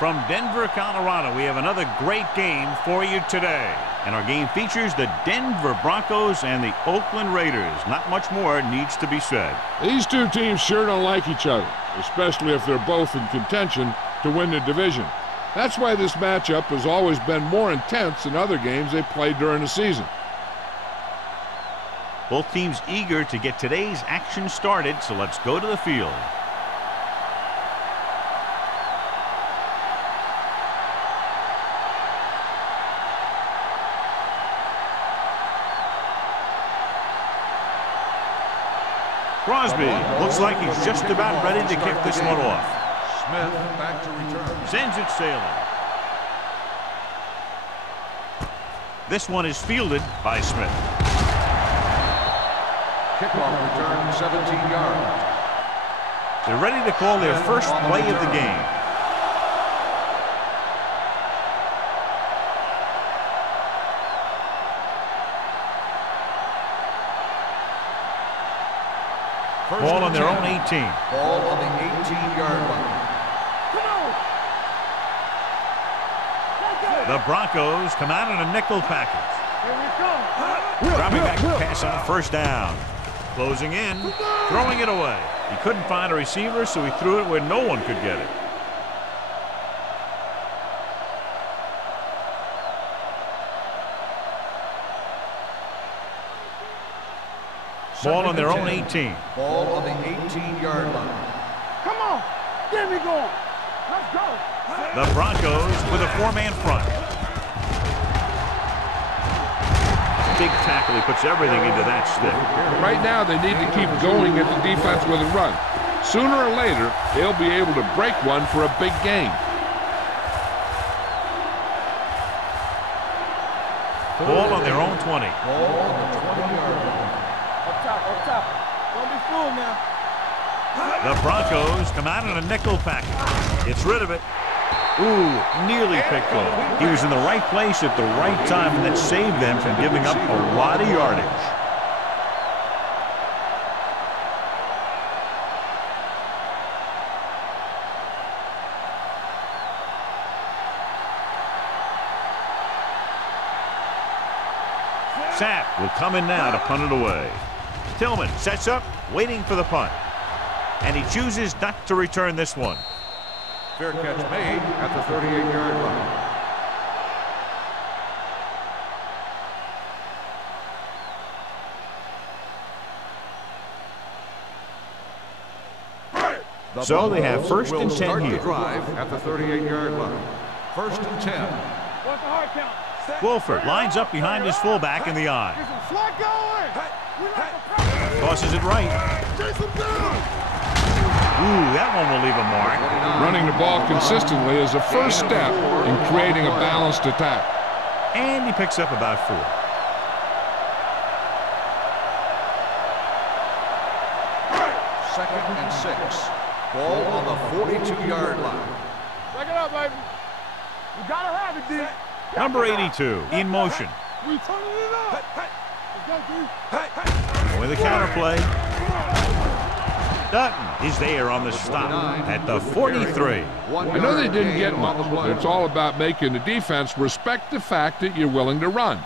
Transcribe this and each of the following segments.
From Denver, Colorado, we have another great game for you today. And our game features the Denver Broncos and the Oakland Raiders. Not much more needs to be said. These two teams sure don't like each other, especially if they're both in contention to win the division. That's why this matchup has always been more intense than other games they played during the season. Both teams eager to get today's action started, so let's go to the field. Crosby looks like he's just about ready to kick this one off. Smith back to return. Sends it sailing. This one is fielded by Smith. Kickoff return, 17 yards. They're ready to call their first play of the game. Ball on their own 18. Ball on the 18-yard line. The Broncos come out in a nickel package. Dropping back to pass on first down. Closing in, throwing it away. He couldn't find a receiver, so he threw it where no one could get it. Ball on their own 18. Ball on the 18-yard line. Come on, get me going. Let's go. The Broncos with a four-man front. Big tackle. He puts everything into that stick. Right now, they need to keep going at the defense with a run. Sooner or later, they'll be able to break one for a big gain. Ball on their own 20. Ball on the 20-yard line. Up top. Don't be fooled now. The Broncos come out in a nickel package. Gets rid of it. Ooh, nearly picked off. He was in the right place at the right time, and that saved them from giving up a lot of yardage. Sapp will come in now to punt it away. Tillman sets up, waiting for the punt. And he chooses not to return this one. Fair catch made at the 38-yard line. So they have first and 10 start here. The drive at the 38-yard line. First and 10. What's the hard count? Wolford lines up behind his fullback in the eye. Slot going. We like the pressure. Tosses it right. Chase him down. Ooh, that one will leave a mark. Running the ball consistently is the first step in creating a balanced attack. And he picks up about 4. Second and 6. Ball on the 42-yard line. Back it up, baby. You gotta have it, D. Number 82 in motion. We turning it up. Let's go, D. With the counter play. Dutton is there on the stop at the 43. I know they didn't get much, but it's all about making the defense respect the fact that you're willing to run.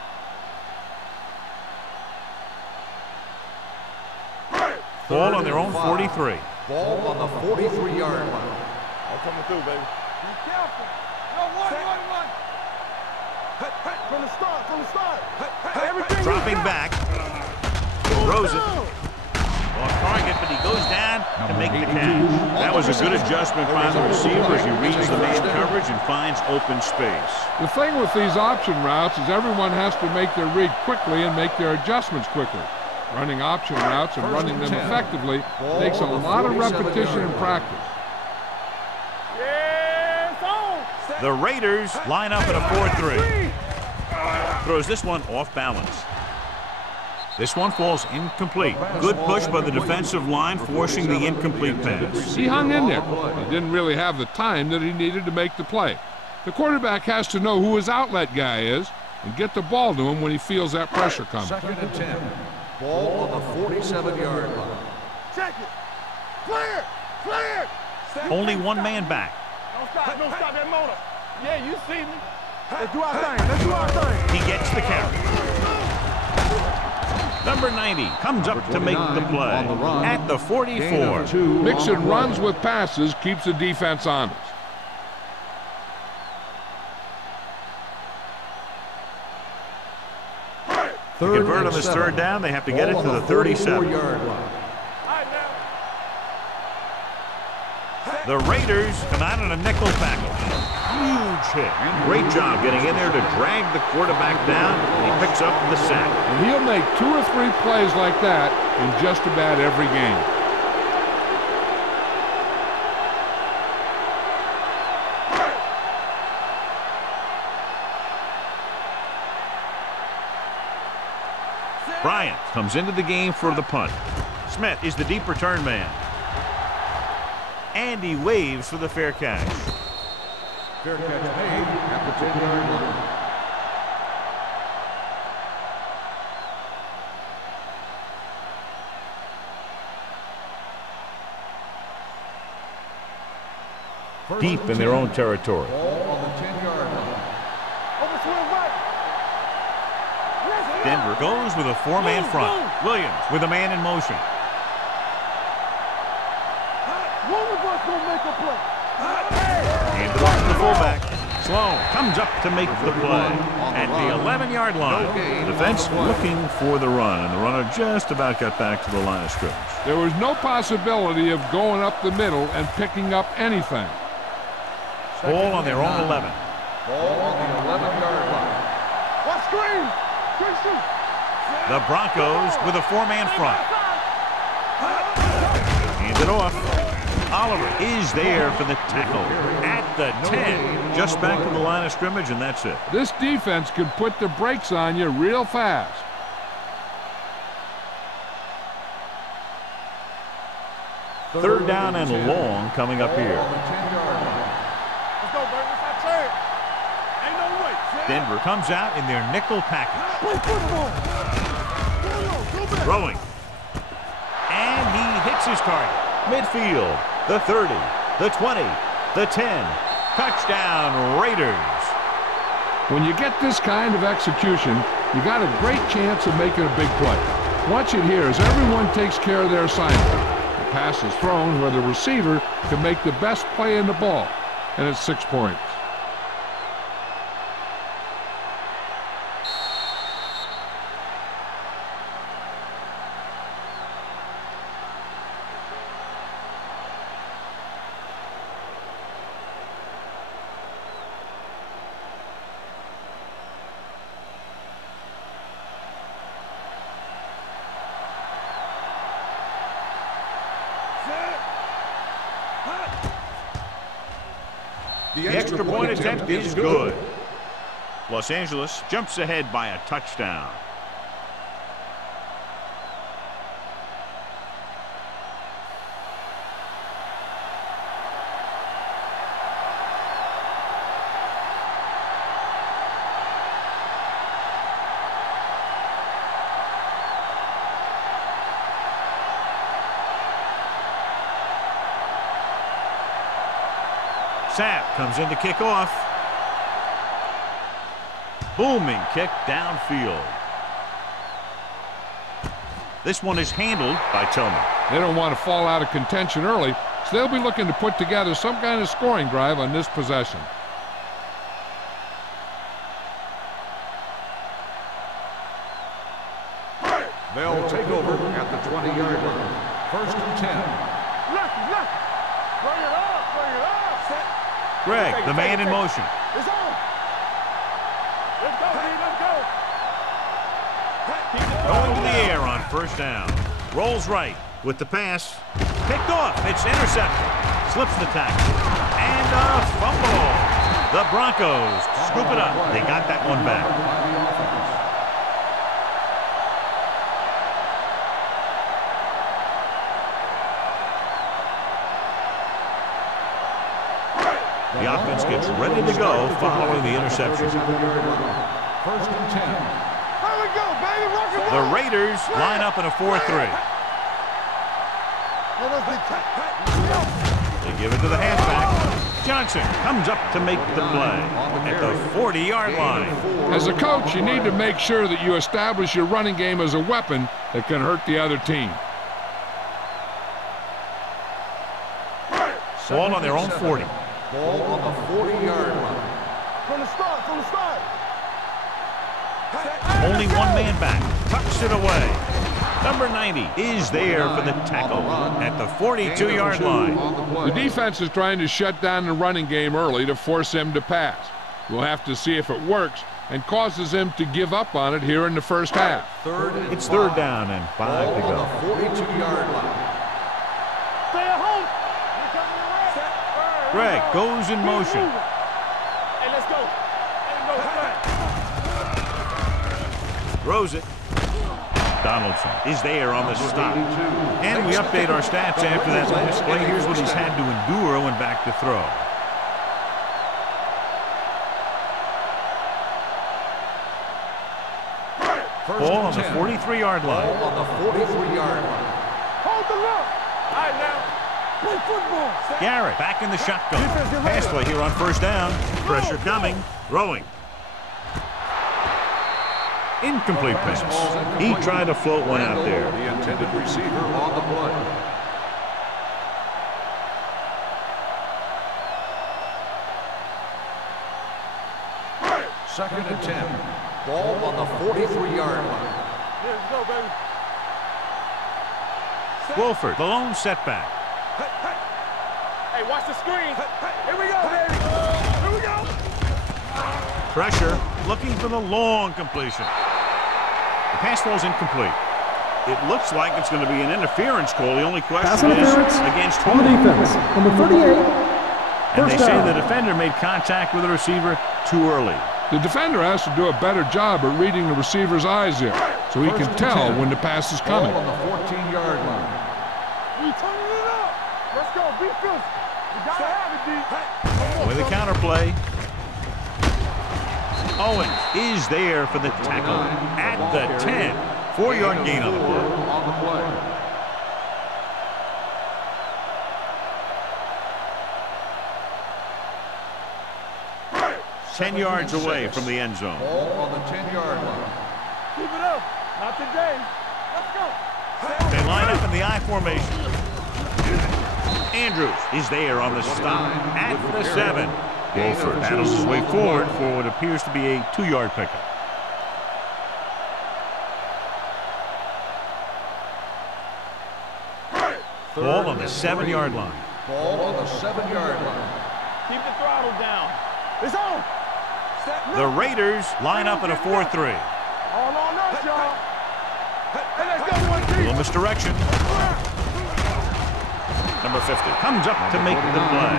Ball on their own 43. Ball on the 43-yard line. I'm coming through, baby. Be careful. No, one. From the start. Everything Dropping back. Throws it. On target, but he goes down to make the catch. That was a good adjustment by the receiver as he reads the man coverage and finds open space. The thing with these option routes is everyone has to make their read quickly and make their adjustments quickly. Running option routes and running them effectively takes a lot of repetition and practice. The Raiders line up at a 4-3. Throws this one off balance. This one falls incomplete. Good push by the defensive line, forcing the incomplete pass. He hung in there. He didn't really have the time that he needed to make the play. The quarterback has to know who his outlet guy is and get the ball to him when he feels that pressure coming. Second and 10. Ball on the 47-yard line. Check it. Clear. Only one man back. Don't stop. No, stop that motor. Yeah, you see me. Let's do our thing. Let's do our thing. He gets the carry. Number 90 comes up to make the play at the 44. Mixing runs with passes keeps the defense honest. To convert on this third down, they have to get it to the 37. The Raiders come out in a nickel package. Huge hit. Great job getting in there to drag the quarterback down, and he picks up the sack. And he'll make 2 or 3 plays like that in just about every game. Bryant comes into the game for the punt. Smith is the deep return man. And he waves for the fair catch. Fair catch made at the 10-yard line. Deep in their own territory. Ball on the 10-yard line. Denver goes with a 4-man front. Williams with a man in motion. One of us gonna make a play. Handed off to the fullback. Sloan comes up to make the play at the 11-yard line. The defense looking for the run, and the runner just about got back to the line of scrimmage. There was no possibility of going up the middle and picking up anything. Ball on their own 11. Ball on the 11-yard line. What screen? The Broncos with a 4-man front. Handed off. Oliver is there for the tackle at the 10. Just back to the line of scrimmage, and that's it. This defense can put the brakes on you real fast. Third down and long coming up here. Let's go, baby. It's our turn. Ain't no way. Denver comes out in their nickel package. Play football. Go back. Throwing. And he hits his target. Midfield. The 30. The 20. The 10. Touchdown, Raiders. When you get this kind of execution, you got a great chance of making a big play. Watch it here as everyone takes care of their assignment. The pass is thrown where the receiver can make the best play in the ball, and it's 6 points. The extra point attempt is good. Los Angeles jumps ahead by a touchdown. Sapp comes in to kick off. Booming kick downfield. This one is handled by Tillman. They don't want to fall out of contention early, so they'll be looking to put together some kind of scoring drive on this possession. They'll take over at the 20-yard line. First and 10. Left. Bring it up. Bring it up. Greg, the man in motion. It's on. Let's go, Steve. Let's go. Going to the air on first down. Rolls right with the pass. Picked off. It's intercepted. Slips the tackle. And a fumble. The Broncos scoop it up. They got that one back. The offense gets ready to go following the interception. First and 10. There we go, baby. Rock and roll. The Raiders line up in a 4-3. They give it to the halfback. Johnson comes up to make the play at the 40-yard line. As a coach, you need to make sure that you establish your running game as a weapon that can hurt the other team. Ball on their own 40. Ball on the 40-yard line. From the start, from the start. Only one man back. Tucks it away. Number 90 is there for the tackle at the 42-yard line. The defense is trying to shut down the running game early to force him to pass. We'll have to see if it works and causes him to give up on it here in the first half. It's third down and 5 to go. On the 42-yard line. Stay at home. Greg goes in motion. Hey, let's go. Throws it. Donaldson is there on the stop. And we update our stats after that last play. Here's what he's had to endure when back to throw. Ball on the 43-yard line. Ball on the 43-yard line. Hold the look. All right, now. Play football. Garrett back in the shotgun. Pass play here on first down. Pressure coming. Throwing. Incomplete pass. He tried to float one out there. The intended receiver on the play. Second and 10. Ball on the 43-yard line. Let's go, baby. Wolford, the lone setback. Hey, watch the screen. Here we go, baby. Here we go. Pressure, looking for the long completion. The pass ball's incomplete. It looks like it's going to be an interference call. The only question is against on the defense. Number 38. And they say the defender made contact with the receiver too early. The defender has to do a better job at reading the receiver's eyes there, so he can tell when the pass is coming. Ball on the 14-yard line. We turning it up. Let's go. Be physical. We got to have it, D. With a counter play. Owens is there for the tackle at the 10. 4-yard gain on the play. 10 yards away from the end zone. Ball on the 10-yard line. Keep it up. Not today. Let's go. They line up in the I formation. Andrews is there on the stop at the 7. Wolford battles his way forward for what appears to be a 2-yard pickup. Ball on the 7-yard line. Ball on the 7-yard line. Keep the throttle down. It's on. The Raiders line up in a 4-3. All on us, y'all. Hey, let's go, one A team. little misdirection. Number 50 comes up to make the play.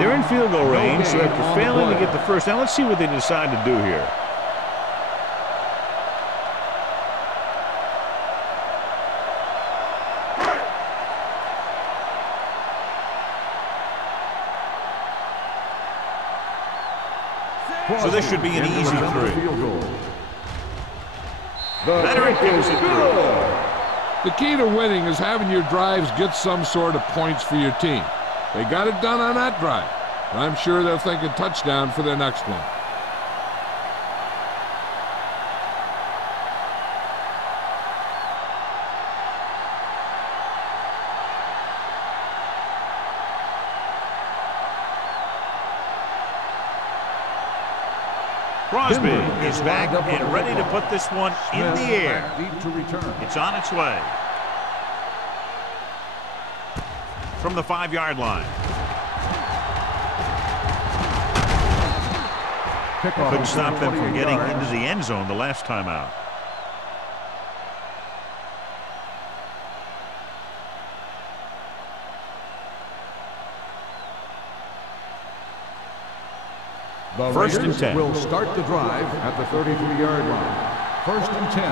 They're in field goal range, so after failing to get the first down, let's see what they decide to do here. So this should be an easy 3. Veteran gives it through. The key to winning is having your drives get some sort of points for your team. They got it done on that drive, and I'm sure they'll think a touchdown for their next one. Crosby is back and ready to put this one in the air. Deep to return. It's on its way. From the 5-yard line. Couldn't stop them from getting into the end zone the last time out. The First and Raiders 10. will start the drive at the 33-yard line. First and 10.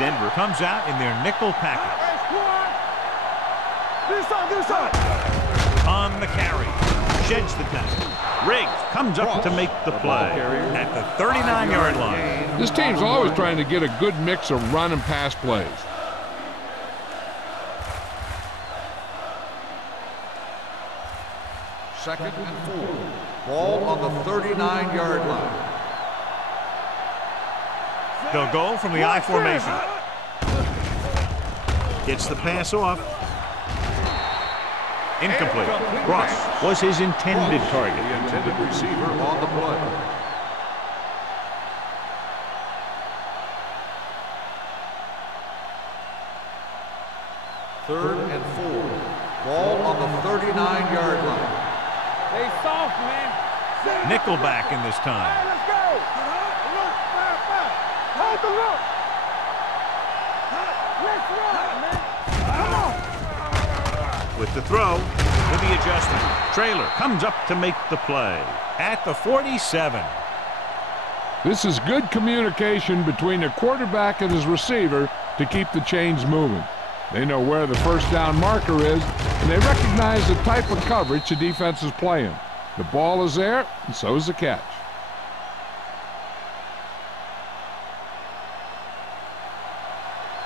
Denver comes out in their nickel package. Hey, squad. This side. On the carry. Sheds the tackle. Riggs comes up to make the play at the 39-yard line. This team's always trying to get a good mix of run and pass plays. Second and 4. Ball on the 39-yard line. They'll go from the I formation. Gets the pass off. Incomplete. Ross was his intended target. The intended receiver on the play. Third and 4. Ball on the 39-yard line. They soft, man. Nickelback in this time. Hey, let's go. Look, fire. Hold the look. Let's run, man. Come on. With the throw, with the adjustment. Trailer comes up to make the play at the 47. This is good communication between the quarterback and his receiver to keep the chains moving. They know where the first down marker is, and they recognize the type of coverage the defense is playing. The ball is there, and so is the catch.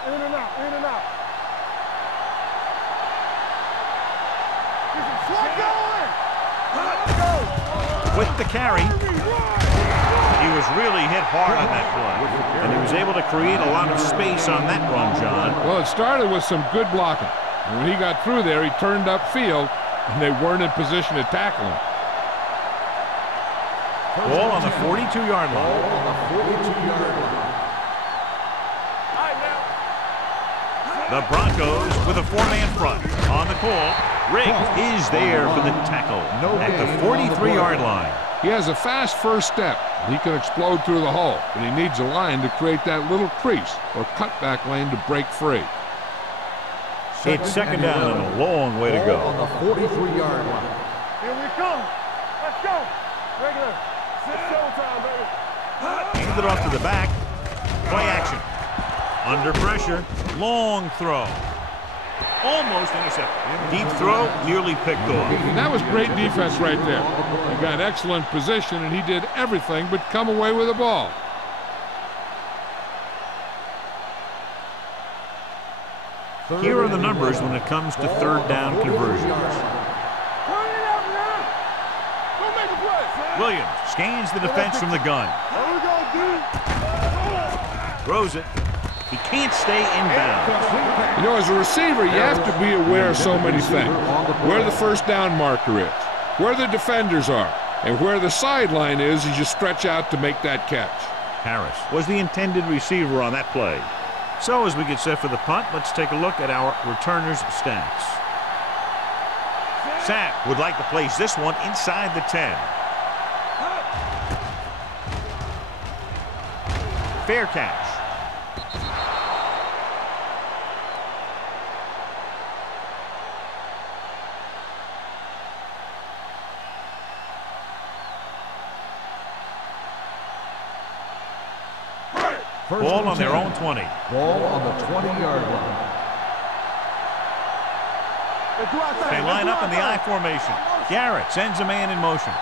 In and out, in and out. With the carry, he was really hit hard on that play, and he was able to create a lot of space on that run, John. Well, it started with some good blocking. And when he got through there, he turned upfield, and they weren't in position to tackle him. Ball on the 42-yard line. Ball on the 42-yard line. The Broncos with a four-man front. On the call, Riggs is there for the tackle at the 43-yard line. He has a fast first step. He can explode through the hole, but he needs a line to create that little crease or cutback lane to break free. It's second down and a long way to go. On the 43-yard line. Here we come. Let's go. Regular. It's showtime, baby. Hand it off to the back. Play action. Under pressure. Long throw. Almost intercepted. Deep throw, nearly picked off. And that was great defense right there. He got excellent position, and he did everything but come away with the ball. Here are the numbers when it comes to third down conversion. Turn it up now. Go make a play. Williams scans the defense from the gun. Here we go, dude. Throws it. He can't stay in bounds. You know, as a receiver, you have to be aware of so many things. Where the first down marker is, where the defenders are, and where the sideline is as you stretch out to make that catch. Harris was the intended receiver on that play. So as we get set for the punt, let's take a look at our returners' stats. Sapp would like to place this one inside the 10. Fair catch. Ball on their own 20. Ball on the 20-yard line. They line up in the I formation. Garrett sends a man in motion.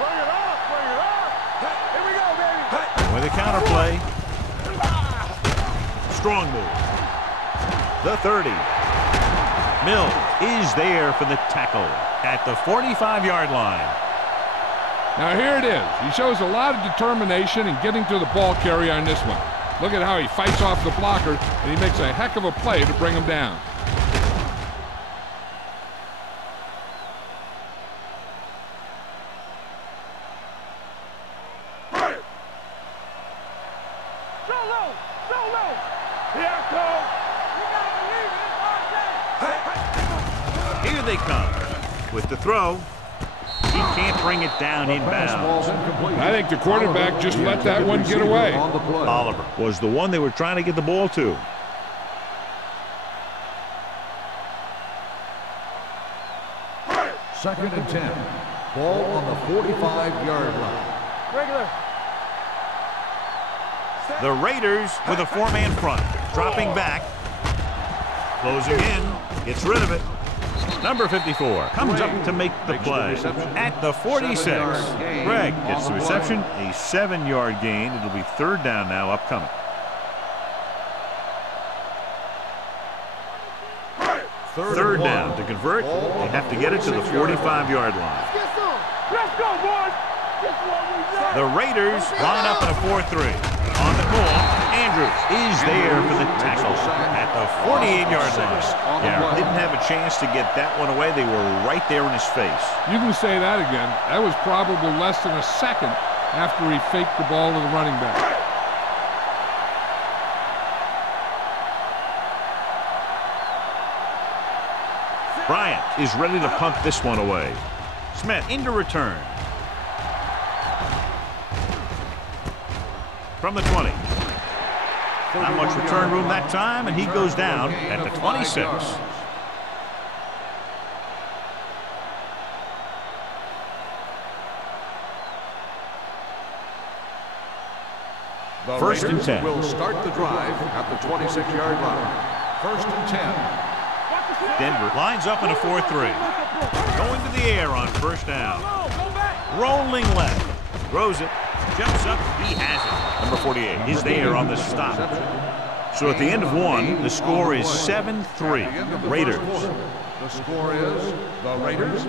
Bring it up, bring it up. Here we go, baby. With a counterplay. Strong move. The 30. Mills is there for the tackle at the 45-yard line. Now here it is. He shows a lot of determination in getting to the ball carrier on this one. Look at how he fights off the blocker, and he makes a heck of a play to bring him down. Here they come with the throw. He can't bring it down in bounds. I think the quarterback just let that one get away. Oliver was the one they were trying to get the ball to. Second and 10. Ball on the 45-yard line. Regular. The Raiders with a four-man front. Dropping back. Closing in. Gets rid of it. Number 54 comes up to make the play at the 46. Greg gets the reception, a 7-yard gain. It'll be third down now upcoming. Third down. To convert, they have to get it to the 45-yard line. Let's go, boys. The Raiders line up in a 4-3. On the call, Andrews is there for the tackle at the 48-yard line. Yeah, didn't have a chance to get that one away. They were right there in his face. You can say that again. That was probably less than a second after he faked the ball to the running back. Bryant is ready to punt this one away. Smith into return. From the 20. Not much return room that time, and he goes down at the 26. First and 10. Will start the drive at the 26-yard line. First and 10. Denver lines up in a 4-3. Going to the air on first down. Rolling left. Throws it. Jumps up. He has it. Number 48 is there on the stop. So at the end of one, the score is 7-3. Raiders. The score is the Raiders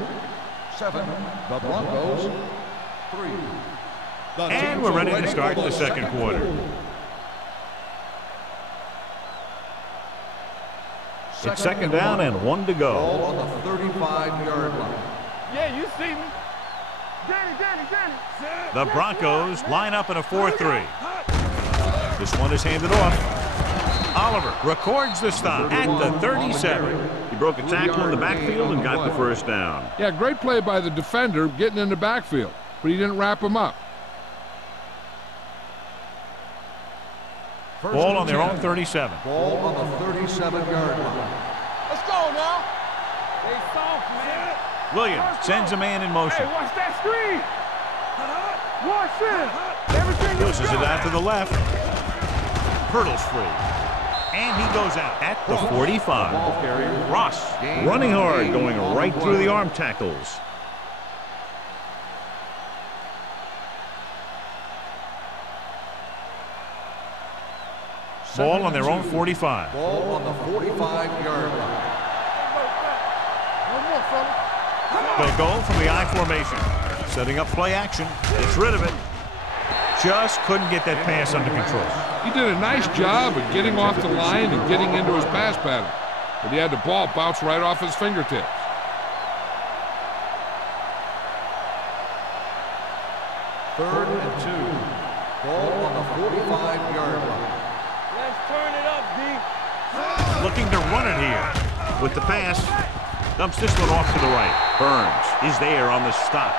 7, the Broncos 3. And we're ready to start the second quarter. It's second down and 1 to go. Ball on the 35-yard line. Yeah, you see me. Danny. The Broncos line up in a 4-3. This one is handed off. Oliver records the stop at the 37. He broke a tackle in the backfield and got the first down. Yeah, great play by the defender getting in the backfield, but he didn't wrap him up. Ball on their own 37. Ball on the 37-yard line. Let's go now. They soft, man. Williams sends a man in motion. Hey, watch that screen. Watch it. Everything Pushes it out to the left. Hurdles free. And he goes out at the 45. Ross running hard, going right through the arm tackles. Ball on their own 45. Ball on the 45-yard line. They'll go from the I formation. Setting up play action. Gets rid of it. Just couldn't get that pass under control. He did a nice job of getting off the line and getting into his pass pattern, but he had the ball bounce right off his fingertips. Third and 2. Ball on the 45-yard line. Let's turn it up, D. Looking to run it here. With the pass, dumps this one off to the right. Burns is there on the stop.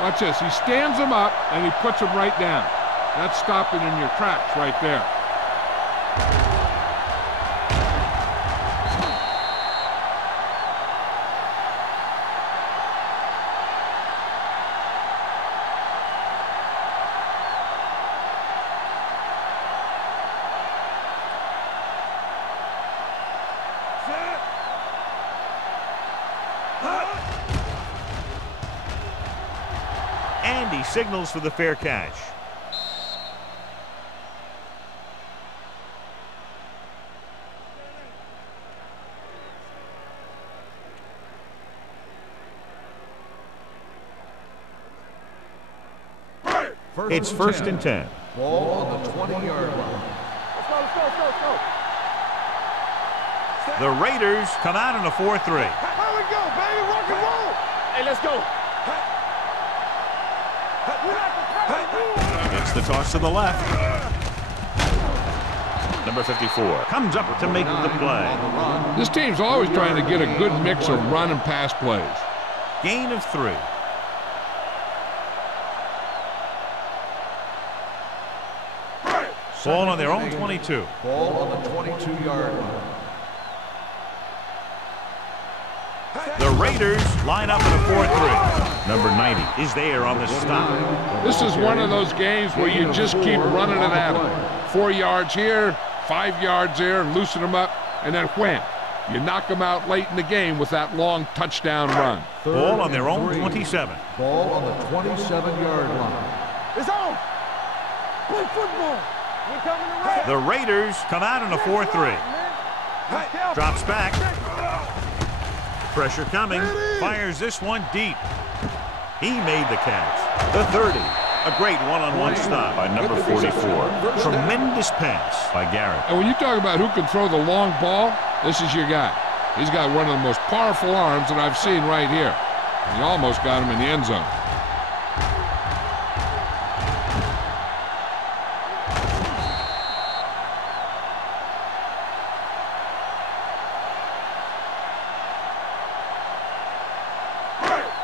Watch this. He stands him up and he puts him right down. That's stopping in your tracks right there. And he signals for the fair catch. It's first and 10. Ball on the 20-yard line. Let's go. The Raiders come out in a 4-3. Here we go, baby. Rock and roll. Hey, let's go. Gets the toss to the left. Number 54 comes up to make the play. This team's always trying to get a good mix of run and pass plays. Gain of 3. Ball on their own 22. Ball on the 22-yard line. The Raiders line up in a 4-3. Number 90 is there on the stop. This is one of those games where you just keep running it at them. 4 yards here, 5 yards there, loosen them up, and then wham. You knock them out late in the game with that long touchdown run. Ball on their own 27. Ball on the 27-yard line. It's on. Play football. We coming to race. The Raiders come out in a 4-3. Drops back. Pressure coming. Fires this one deep. He made the catch. The 30. A great one-on-one stop by number 44. Tremendous pass by Garrett. And when you talk about who can throw the long ball, this is your guy. He's got one of the most powerful arms that I've seen right here. He almost got him in the end zone.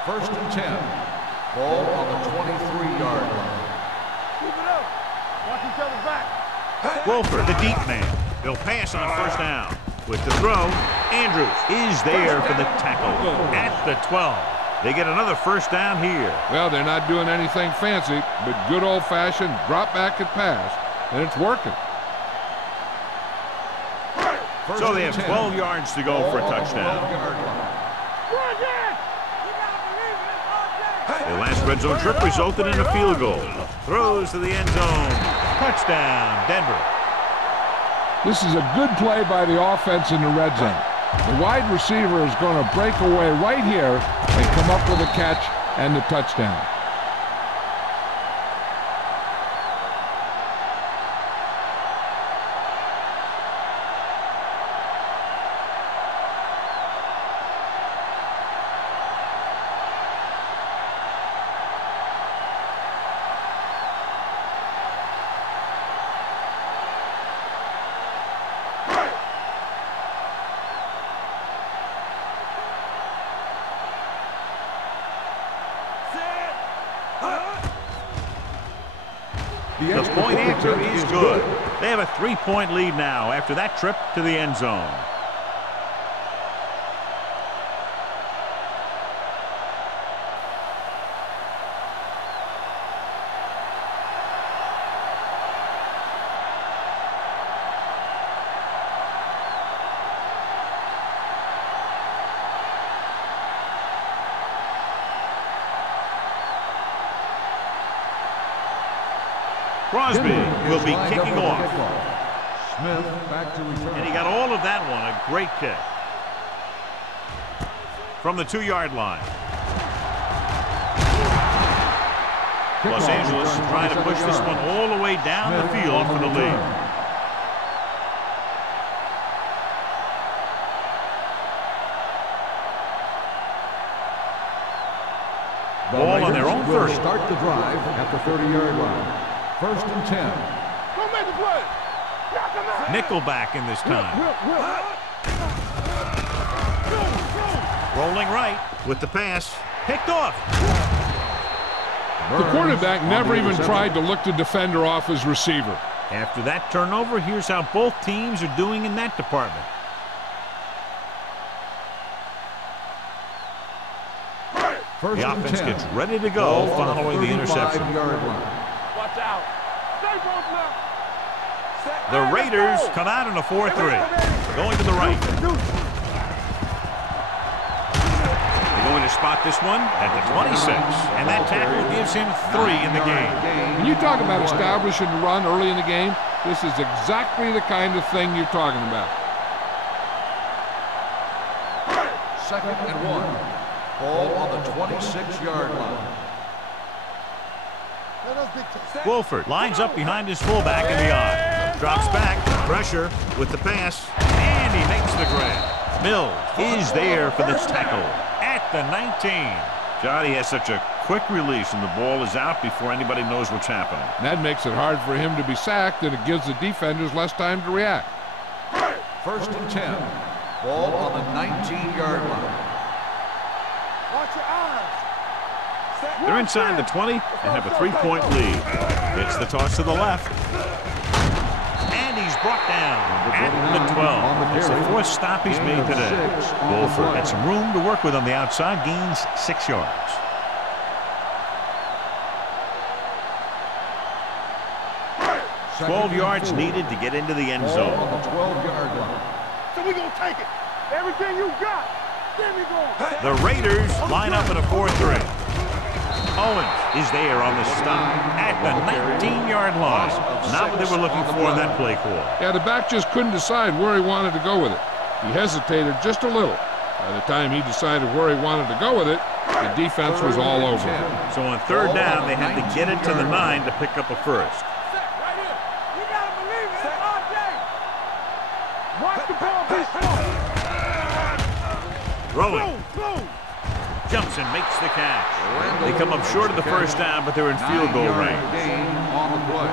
First and 10. Ball on the 23-yard line. Keep it up. Watch each other back. Wolford, the deep man. They'll pass on first down. With the throw, Andrews is there for the tackle at the 12. They get another first down here. Well, they're not doing anything fancy, but good old-fashioned drop back and pass, and it's working. So they have 12 yards to go for a touchdown. The last red zone trip resulted in a field goal. Throws to the end zone. Touchdown, Denver. This is a good play by the offense in the red zone. The wide receiver is going to break away right here and come up with a catch and the touchdown. The point answer is good. They have a 3-point lead now after that trip to the end zone. Crosby will be kicking off. Smith back to return. And he got all of that one. A great kick. From the 2-yard line. Los Angeles trying to push this one all the way down the field for the lead. Ball on their own 30. Start the drive at the 30-yard line. First and 10. Don't make the play. Nickelback in this time. Rolling right with the pass. Picked off. The quarterback never even tried to look the defender off his receiver. After that turnover, here's how both teams are doing in that department. The offense gets ready to go following the interception. Watch out. The Raiders come out in a 4-3. Going to the right. They're going to spot this one at the 26. And that tackle gives him 3 in the game. When you talk about establishing the run early in the game, this is exactly the kind of thing you're talking about. Second and 1. Ball on the 26-yard line. Wolford lines up behind his fullback in the I. Drops back, pressure with the pass, and he makes the grab. Mills is there for this tackle at the 19. Johnny has such a quick release, and the ball is out before anybody knows what's happening. That makes it hard for him to be sacked, and it gives the defenders less time to react. First and 10. Ball on the 19-yard line. Watch your eyes. They're inside the 20 and have a 3-point lead. It's the toss to the left. And he's brought down at the 12. It's the 4th stop he's made today. Wolford had some room to work with on the outside, gains 6 yards. Twelve yards needed to get into the end zone. On the 12-yard line. So we're going to take it. Everything you got. There we go. The Raiders line up in a 4-3. Owens is there on the stop at the 19-yard line. Not what they were looking for in that play call. Yeah, the back just couldn't decide where he wanted to go with it. He hesitated just a little. By the time he decided where he wanted to go with it, the defense was all over. So on third down, they had to get it to the 9 to pick up a first. Throwing. Jumps and makes the catch. They come up short of the first down, but they're in field goal range. Gain on the play.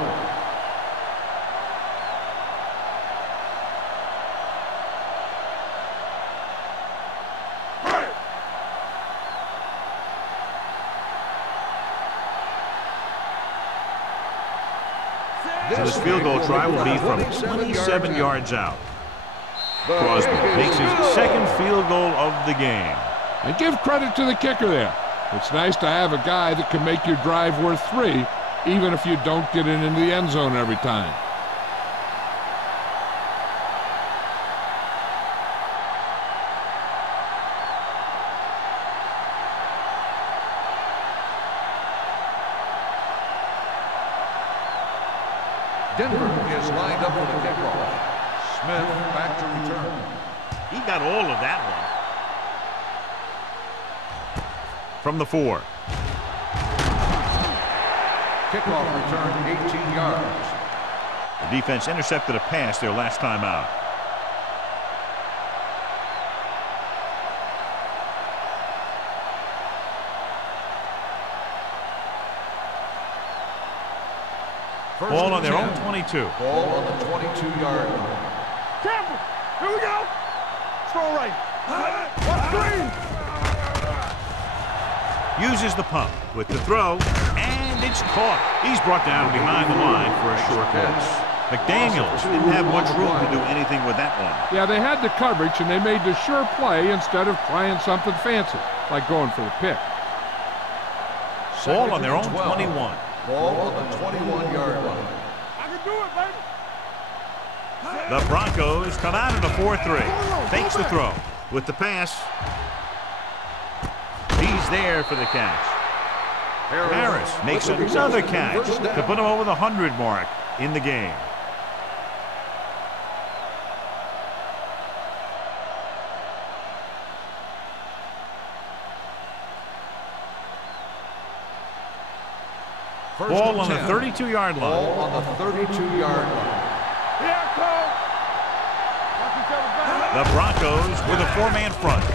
So this field goal try will be from 27 yards out. Crosby makes his second field goal of the game. And give credit to the kicker there. It's nice to have a guy that can make your drive worth 3, even if you don't get it into the end zone every time. Denver is lined up for the kickoff. Smith back to return. He got all of that one. From the 4. Kickoff return 18 yards. The defense intercepted a pass their last time out. Ball on their own 22. Ball on the 22-yard line. Careful! Here we go! Throw right. Uses the pump with the throw, and it's caught. He's brought down behind the line for a short loss. McDaniels didn't have much room to do anything with that one. Yeah, they had the coverage, and they made the sure play instead of trying something fancy, like going for the pick. Ball on their own 21. Ball on the 21-yard line. I can do it, baby. The Broncos come out in a 4-3. Fakes the throw. With the pass, he's there for the catch. Harris makes another catch to put him over the 100 mark in the game. Ball on the 32-yard line. Ball on the 32-yard line. Here it comes. The Broncos with a 4-man front.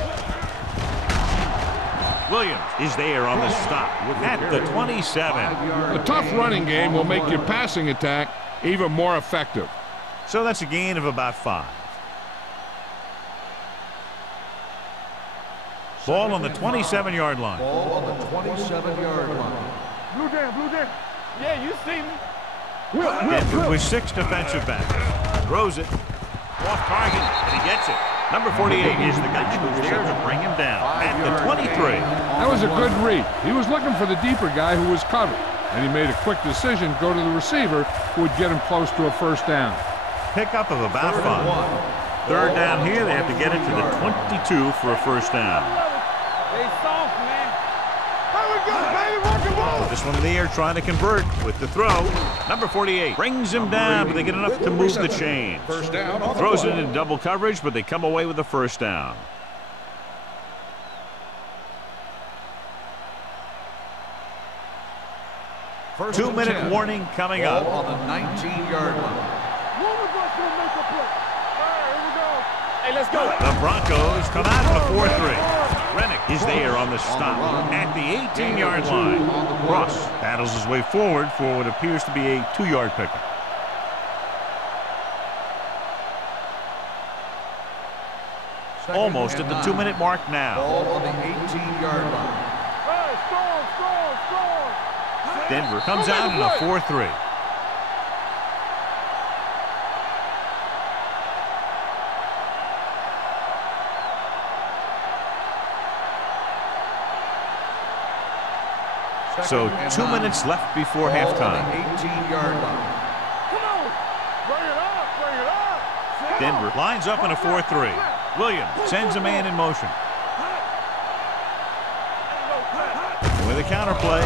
Williams is there on the stop at the 27. A tough running game will make your passing attack even more effective. So that's a gain of about 5. Ball on the 27-yard line. Ball on the 27-yard line. Blue down. Yeah, you see me. Denver with 6 defensive backs. Throws it. Off target, and he gets it. Number 48 is the guy who's there to bring him down at the 23. That was a good read. He was looking for the deeper guy who was covered, and he made a quick decision to go to the receiver who would get him close to a first down. Pickup of about 5. Third down here, they have to get it to the 22 for a first down. They soft, man. There we go, baby. Rock and roll. This one in the air trying to convert with the throw. Number 48 brings him down, but they get enough to move the chains. First down. On the Throws play. it in double coverage, but they come away with the first down. First 2-minute 10. warning coming Ball up. on the 19-yard line. One of us gonna make a play. All right, here we go. Hey, let's go. The Broncos come out in a 4-3. Rennick is there on the stop at the 18-yard line. Ross battles his way forward for what appears to be a 2-yard pickup. Almost at the 2-minute mark now. Ball on the 18-yard line. Hey, strong. Denver comes out in a 4-3. So 2 minutes left before Ball halftime. on the 18-yard line. Come on. Bring it up. Denver lines up in a 4-3. Williams sends a man in motion. With a counterplay.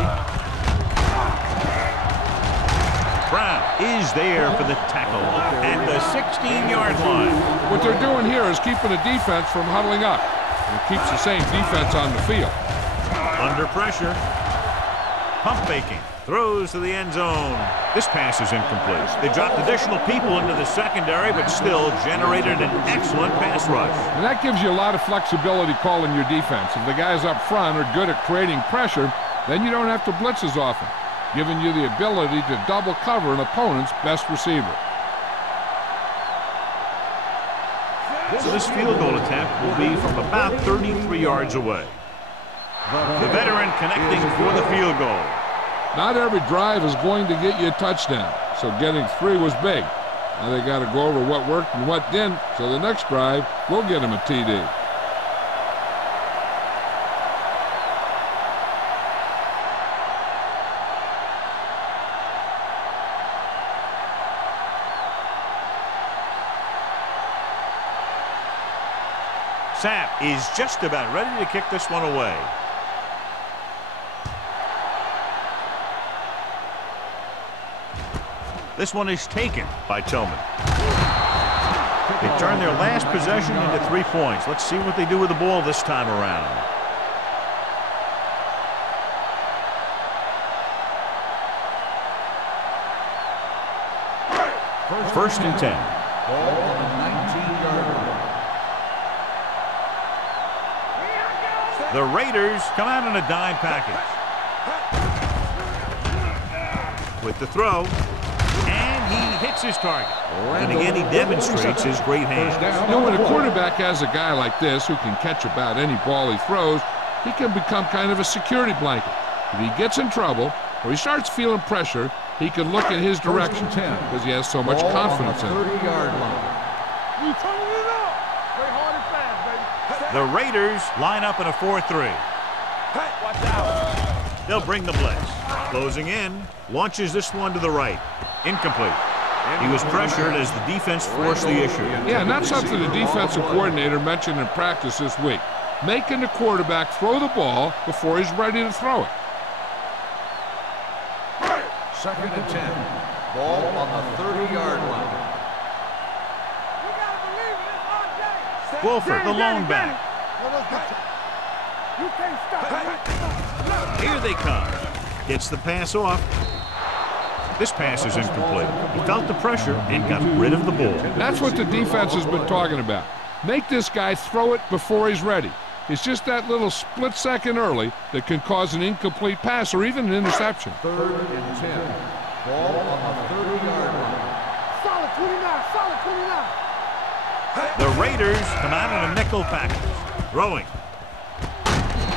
Brown is there for the tackle at the 16-yard line. What they're doing here is keeping the defense from huddling up. and it keeps the same defense on the field. Under pressure. Pump faking. Throws to the end zone. This pass is incomplete. They dropped additional people into the secondary, but still generated an excellent pass rush. And that gives you a lot of flexibility calling your defense. If the guys up front are good at creating pressure, then you don't have to blitz as often, giving you the ability to double cover an opponent's best receiver. So this field goal attempt will be from about 33 yards away. The veteran connecting for the field goal. Not every drive is going to get you a touchdown, so getting 3 was big. Now they got to go over what worked and what didn't, so the next drive will get them a TD. Sapp is just about ready to kick this one away. This one is taken by Tillman. They turn their last possession into 3 points. Let's see what they do with the ball this time around. First and 10. Ball on the 19-yard line. The Raiders come out in a dime package. With the throw. He hits his target. And again, he demonstrates his great hands. You know, when a quarterback has a guy like this who can catch about any ball he throws, he can become kind of a security blanket. If he gets in trouble or he starts feeling pressure, he can look in his direction because he has so much confidence in it. 30-yard line. You turning it up. Play hard and fast, baby. The Raiders line up in a 4-3. Watch out. They'll bring the blitz. Closing in, launches this one to the right. Incomplete. He was pressured as the defense forced the issue. Yeah, and that's something the defensive coordinator mentioned in practice this week. Making the quarterback throw the ball before he's ready to throw it. Second and 10. Ball on the 30-yard line. You gotta believe it. It's our day. Wolford, the lone back. You can't stop. Here they come. Gets the pass off. This pass is incomplete. He felt the pressure and got rid of the ball. That's what the defense has been talking about. Make this guy throw it before he's ready. It's just that little split second early that can cause an incomplete pass or even an interception. Third and 10. Ball on the 30-yard line. Solid 29. Solid 29. The Raiders come out in a nickel package. Throwing.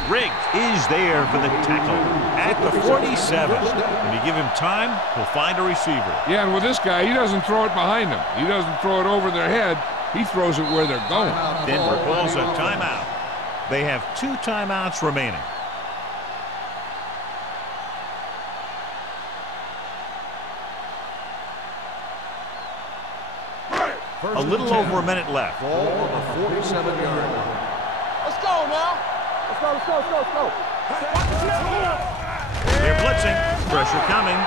Riggs is there for the tackle at the 47. When you give him time, he'll find a receiver. Yeah, and with this guy, he doesn't throw it behind them. He doesn't throw it over their head. He throws it where they're going. Denver calls a timeout. They have 2 timeouts remaining. A little over a minute left. Ball on the 47-yard line. Let's go now. Let's go, let's go, let's go, let's go. They're blitzing. Pressure coming.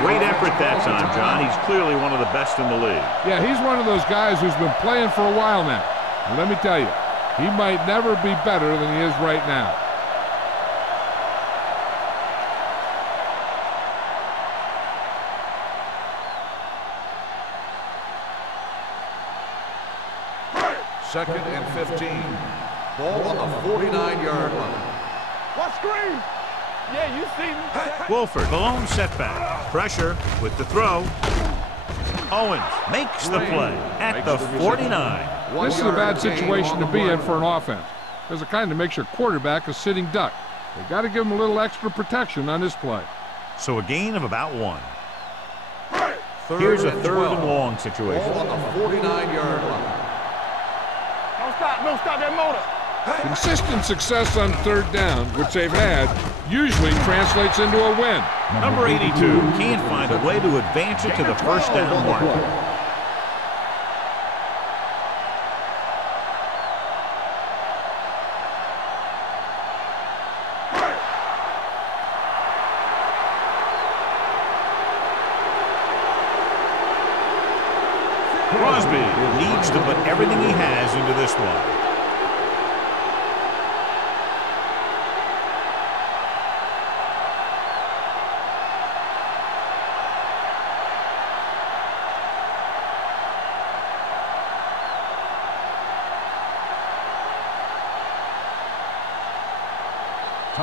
Great effort that time, John. He's clearly one of the best in the league. Yeah, he's one of those guys who's been playing for a while now. And let me tell you, he might never be better than he is right now. Second and 15. Ball on the 49-yard line. What screen? Yeah, you see me. Wolford, the lone setback. Pressure with the throw. Owens makes the play at the 49. This is a bad situation to be in for an offense, because it kind of makes your quarterback a sitting duck. They got to give him a little extra protection on this play. So a gain of about 1. Here's a third and long situation. Ball on the 49-yard line. Don't stop that motor. Consistent success on third down, which they've had, usually translates into a win. Number 82 can't find a way to advance it to the first down mark. Crosby needs to put everything he has into this one.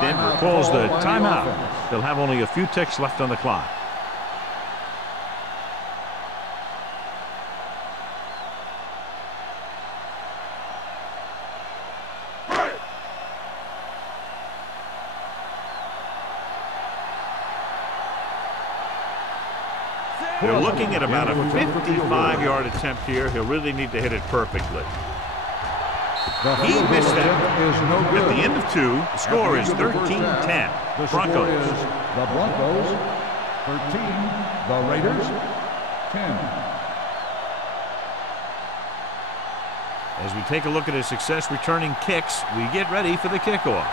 Denver calls the timeout. They'll have only a few ticks left on the clock. They're looking at about a 55-yard attempt here. He'll really need to hit it perfectly. He missed that. At the end of 2, the score is 13-10. Broncos. The Broncos 13, the Raiders 10. As we take a look at his success returning kicks, we get ready for the kickoff.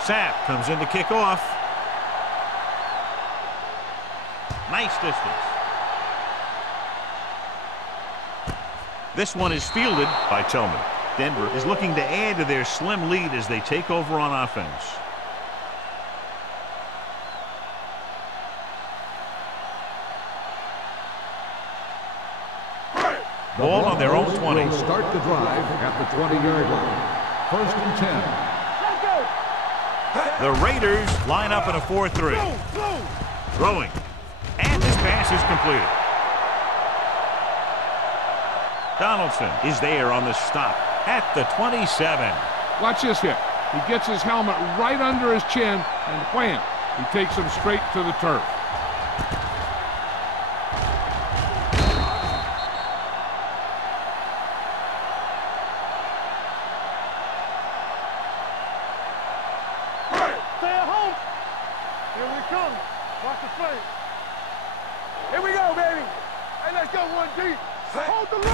Sapp comes in to kick off. Nice distance. This one is fielded by Tillman. Denver is looking to add to their slim lead as they take over on offense. Ball on their own 20. Start the drive at the 20-yard line. 1st and 10. The Raiders line up in a 4-3. Throwing. And this pass is completed. Donaldson is there on the stop at the 27. Watch this hit. He gets his helmet right under his chin, and wham, he takes him straight to the turf.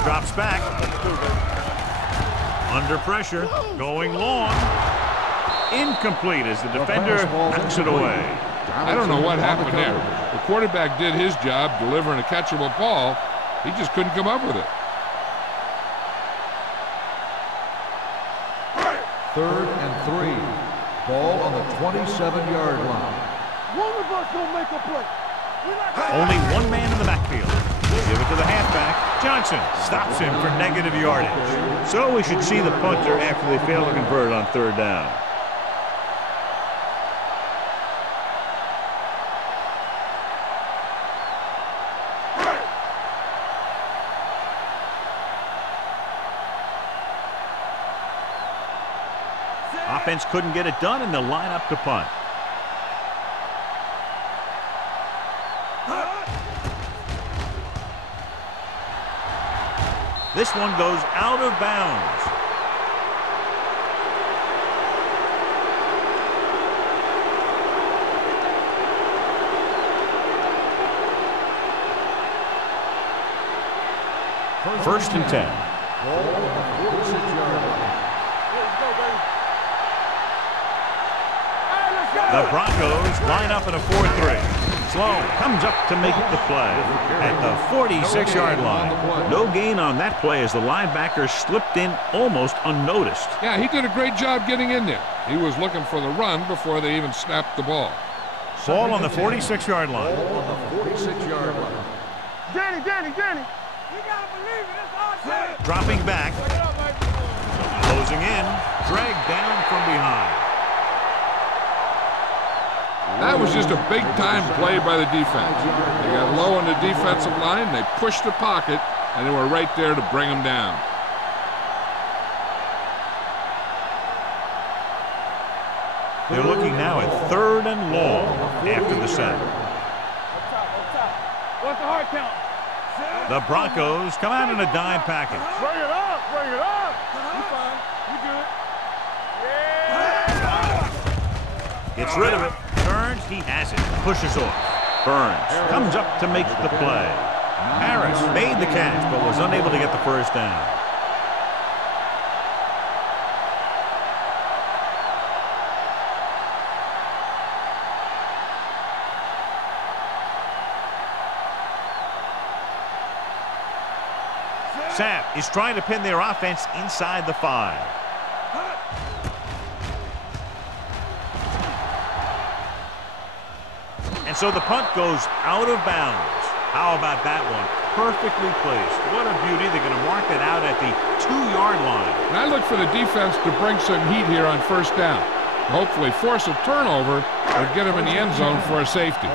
Drops back. Under pressure. Going long. Incomplete as the defender knocks it away. I don't know what happened there. The quarterback did his job delivering a catchable ball. He just couldn't come up with it. 3rd and 3. Ball on the 27-yard line. One of us gonna make a play. Only one man in the backfield. Give it to the halfback. Johnson stops him for negative yardage. So we should see the punter after they fail to convert on 3rd down. Offense couldn't get it done, and they'll line up to punt. This one goes out of bounds. First and 10. Ball on the 46-yard line. The Broncos line up in a 4-3. Sloan comes up to make the play at the 46-yard line. No gain on that play as the linebacker slipped in almost unnoticed. Yeah, he did a great job getting in there. He was looking for the run before they even snapped the ball. Ball on the 46-yard line. Ball on the 46-yard line. Danny. You gotta believe it. It's our time. Dropping back. Closing in. Dragged down from behind. That was just a big-time play by the defense. They got low on the defensive line, they pushed the pocket, and they were right there to bring them down. They're looking now at 3rd and long after the sack. What's the hard count? The Broncos come out in a dime package. Bring it up. You fine. You good. Gets rid of it. Burns, he has it. Pushes off. Burns comes up to make the play. Harris made the catch but was unable to get the first down. Sapp is trying to pin their offense inside the 5. And And so the punt goes out of bounds. How about that one? Perfectly placed. What a beauty. They're going to mark it out at the 2-yard line. And I look for the defense to bring some heat here on first down. Hopefully force a turnover or get them in the end zone for a safety.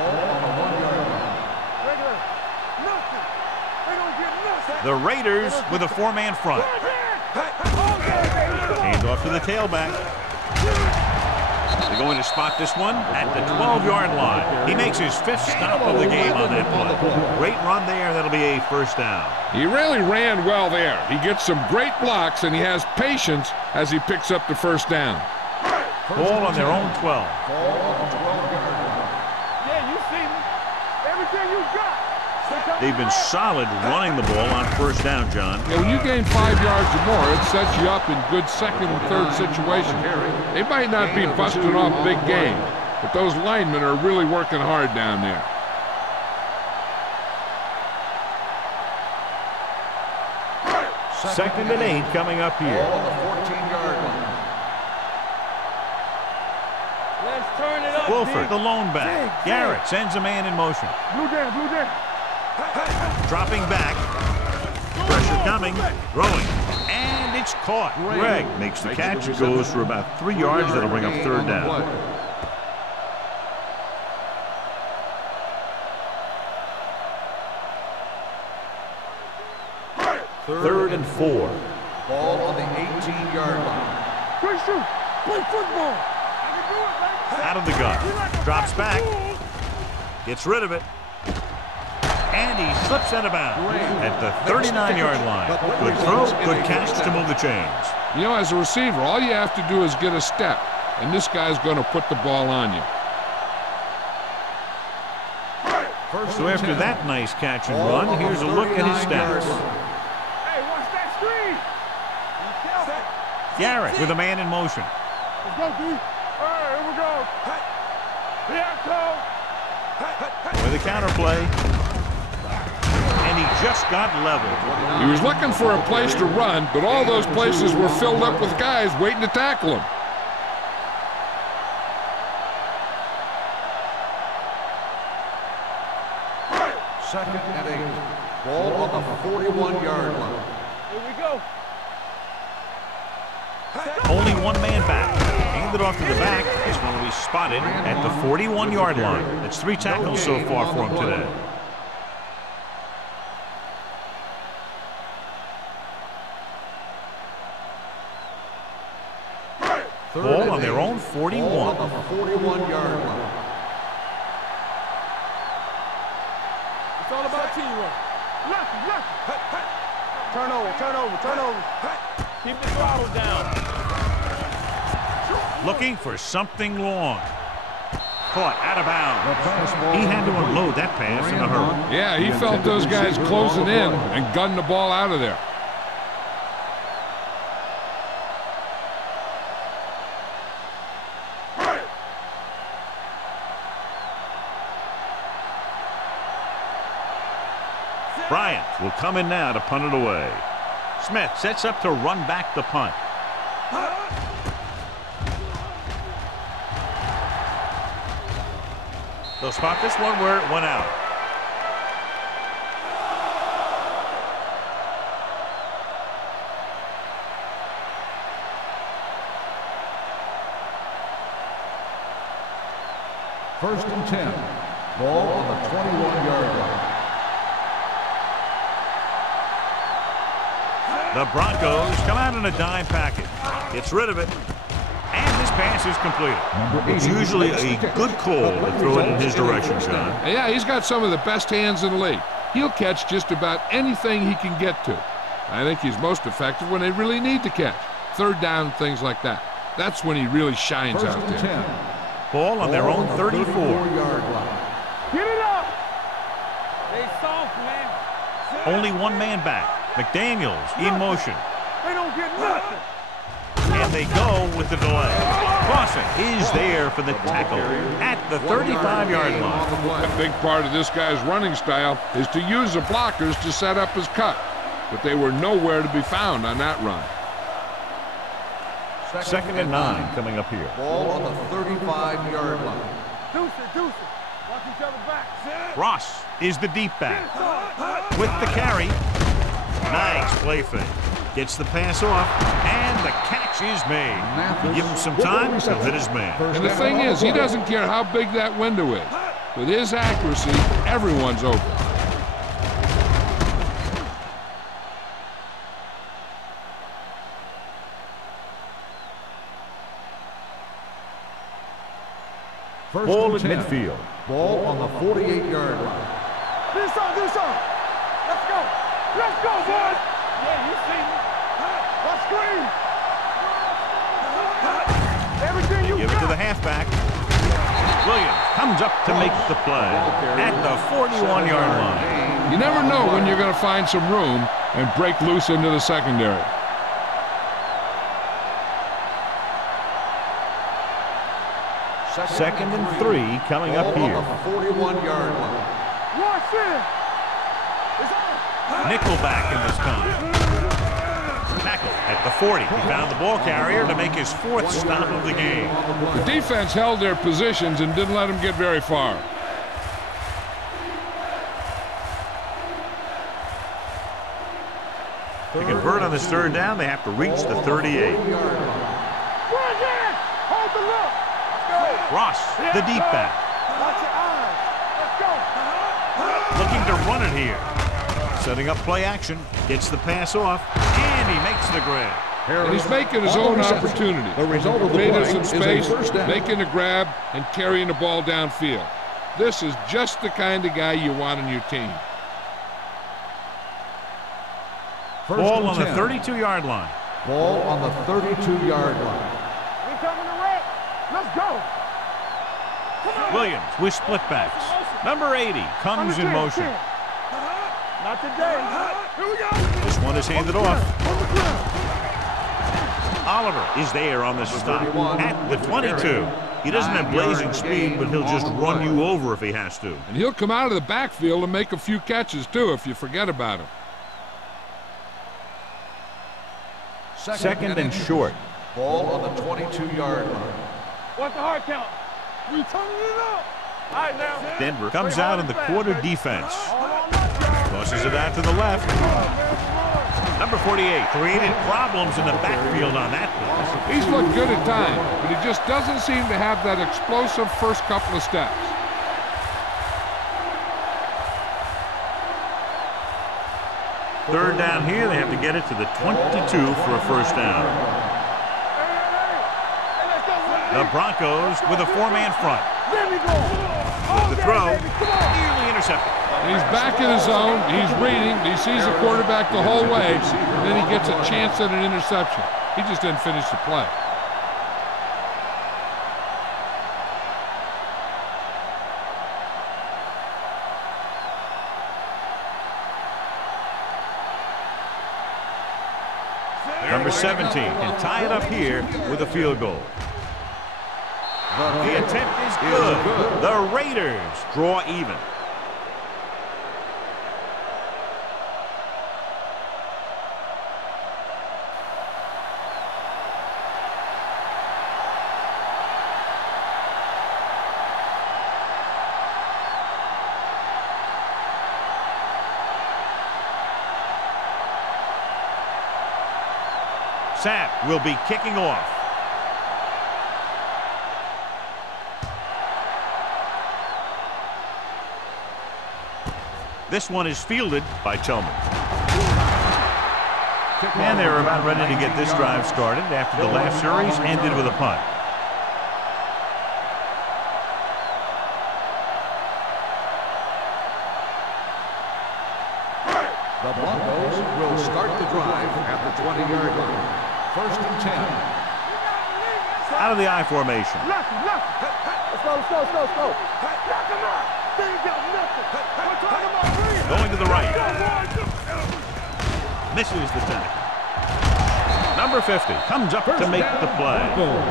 The Raiders with a 4-man front. Hand off to the tailback. They're going to spot this one at the 12-yard line. He makes his 5th stop of the game on that play. Great run there. That'll be a first down. He really ran well there. He gets some great blocks, and he has patience as he picks up the first down. Ball on their own 12. Yeah, you see me. Everything you got. They've been solid running the ball on first down, John. Yeah, when you gain 5 yards or more, it sets you up in good second and third situations. They might not be busting off big game, but those linemen are really working hard down there. Second and 8 coming up here. On the 14-yard line. Let's turn it up. Wolford, the lone back. Garrett sends a man in motion. Blue down, blue down. Dropping back. Pressure coming. Throwing. And it's caught. Greg makes the catch. It goes for about 3 yards. That'll bring up third down. Third and 4. Ball on the 18-yard line. Play shoot. Play football. Out of the gun. Drops back. Gets rid of it. And he slips out of bounds at the 39-yard line. Good throw, good catch to move the chains. You know, as a receiver, all you have to do is get a step, and this guy's going to put the ball on you. So after that nice catch and run, here's a look at his stats. Hey, watch that screen. Garrett with a man in motion. Let's go, D. All right, here we go. Here I With a counter play. And he just got leveled. He was looking for a place to run, but all those places were filled up with guys waiting to tackle him. Second and 8. Ball on the 41-yard line. Here we go. Only one man back. Handed off to the back. This one will be spotted at the 41-yard line. That's 3 tackles so far for him today. Ball on their own 41. Ball on the 41-yard line. It's all about teamwork. Left. Turnover. Keep the throttle down. Looking for something long. Caught out of bounds. He had to unload that pass in a hurry. Yeah, he felt those guys closing in and gunned the ball out of there. Bryant will come in now to punt it away. Smith sets up to run back the punt. They'll spot this one where it went out. First and 10. Ball on the 21-yard line. The Broncos come out in a dime package. Gets rid of it. And this pass is completed. It's usually a good call to throw it in his direction, John. Yeah, he's got some of the best hands in the league. He'll catch just about anything he can get to. I think he's most effective when they really need to catch. Third down, things like that. That's when he really shines out there. 10. Ball on their own 34. 34-yard line. Get it up. They soft, man. Only one man back. McDaniels in motion. They don't get nothing. And they go with the delay. Clausen is there for the tackle at the 35-yard line. A big part of this guy's running style is to use the blockers to set up his cut. But they were nowhere to be found on that run. Second and 9 coming up here. Ball on the 35-yard line. Deuce it. Watch each other back. Ross is the deep back. With the carry. Nice play fake. Gets the pass off, and the catch is made. You give him some time, he'll hit his man. And the thing is, he doesn't care how big that window is. With his accuracy, everyone's open. Ball at midfield. Ball on the 48-yard line. Do something. Let's go. Let's go, boys. Yeah, you see me. Let's screen. Everything you Give it to the halfback. Williams comes up to make the play at the 41-yard line. You never know when you're going to find some room and break loose into the secondary. Second and 3 coming up here. 41-yard line. Watch it. Nickelback in this time. Tackle at the 40. He found the ball carrier to make his 4th stop of the game. The defense held their positions and didn't let them get very far. To convert on this 3rd down, they have to reach the 38. Hold the look. Ross, the deep back. Watch your eyes. Let's go. Looking to run it here. Setting up play action. Gets the pass off, and he makes the grab. And he's making his own opportunity. The result of the Creating play some is a space, first down. making a grab, and carrying the ball downfield. This is just the kind of guy you want on your team. Ball on the 32-yard line. Ball on the 32-yard line. We coming to wreck. Let's go. Williams with split backs. Number 80 comes in motion. Not today. Here we go. This one is handed off. Oliver is there on the stop at the 22. He doesn't have blazing speed, but he'll just run you over if he has to. And he'll come out of the backfield and make a few catches, too, if you forget about him. Second and short. Ball on the 22-yard line. What's the hard count? We turning it up. All right, now. Denver comes out in the quarter defense. Tosses it out to the left. Number 48 created problems in the backfield on that play. He's looked good at times, but he just doesn't seem to have that explosive first couple of steps. Third down here, they have to get it to the 22 for a first down. The Broncos with a 4-man front. With the throw, nearly intercepted. He's back in his zone, he's reading, he sees the quarterback the whole way, and then he gets a chance at an interception. He just didn't finish the play. Number 17 can tie it up here with a field goal. The attempt is good. The Raiders draw even. Sapp will be kicking off. This one is fielded by Tillman. And they're about ready to get this drive started after the last series ended with a punt. The Broncos will start the drive at the 20-yard line. First and 10. Out of the I formation. Let's go. Knock him out. They ain't got nothing. We're talking about bringing. Going to the right. Misses the tackle. Number 50 comes up to make the play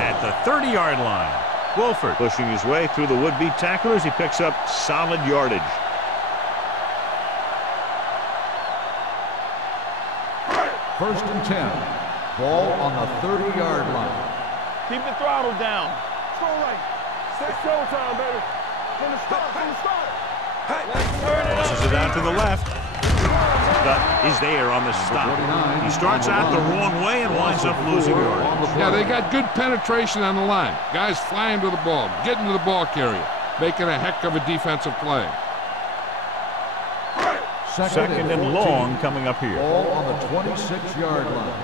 at the 30-yard line. Wolford pushing his way through the would-be tacklers. He picks up solid yardage. First and 10. Ball on the 30-yard line. Keep the throttle down. Go right. It's showtime, baby. From the start, from the start. Tosses it out to the left. Dutt is there on the stop. He starts out the wrong way and winds up losing yardage. Yeah, they got good penetration on the line. Guys flying to the ball, getting to the ball carrier, making a heck of a defensive play. Second and long coming up here. Ball on the 26-yard line.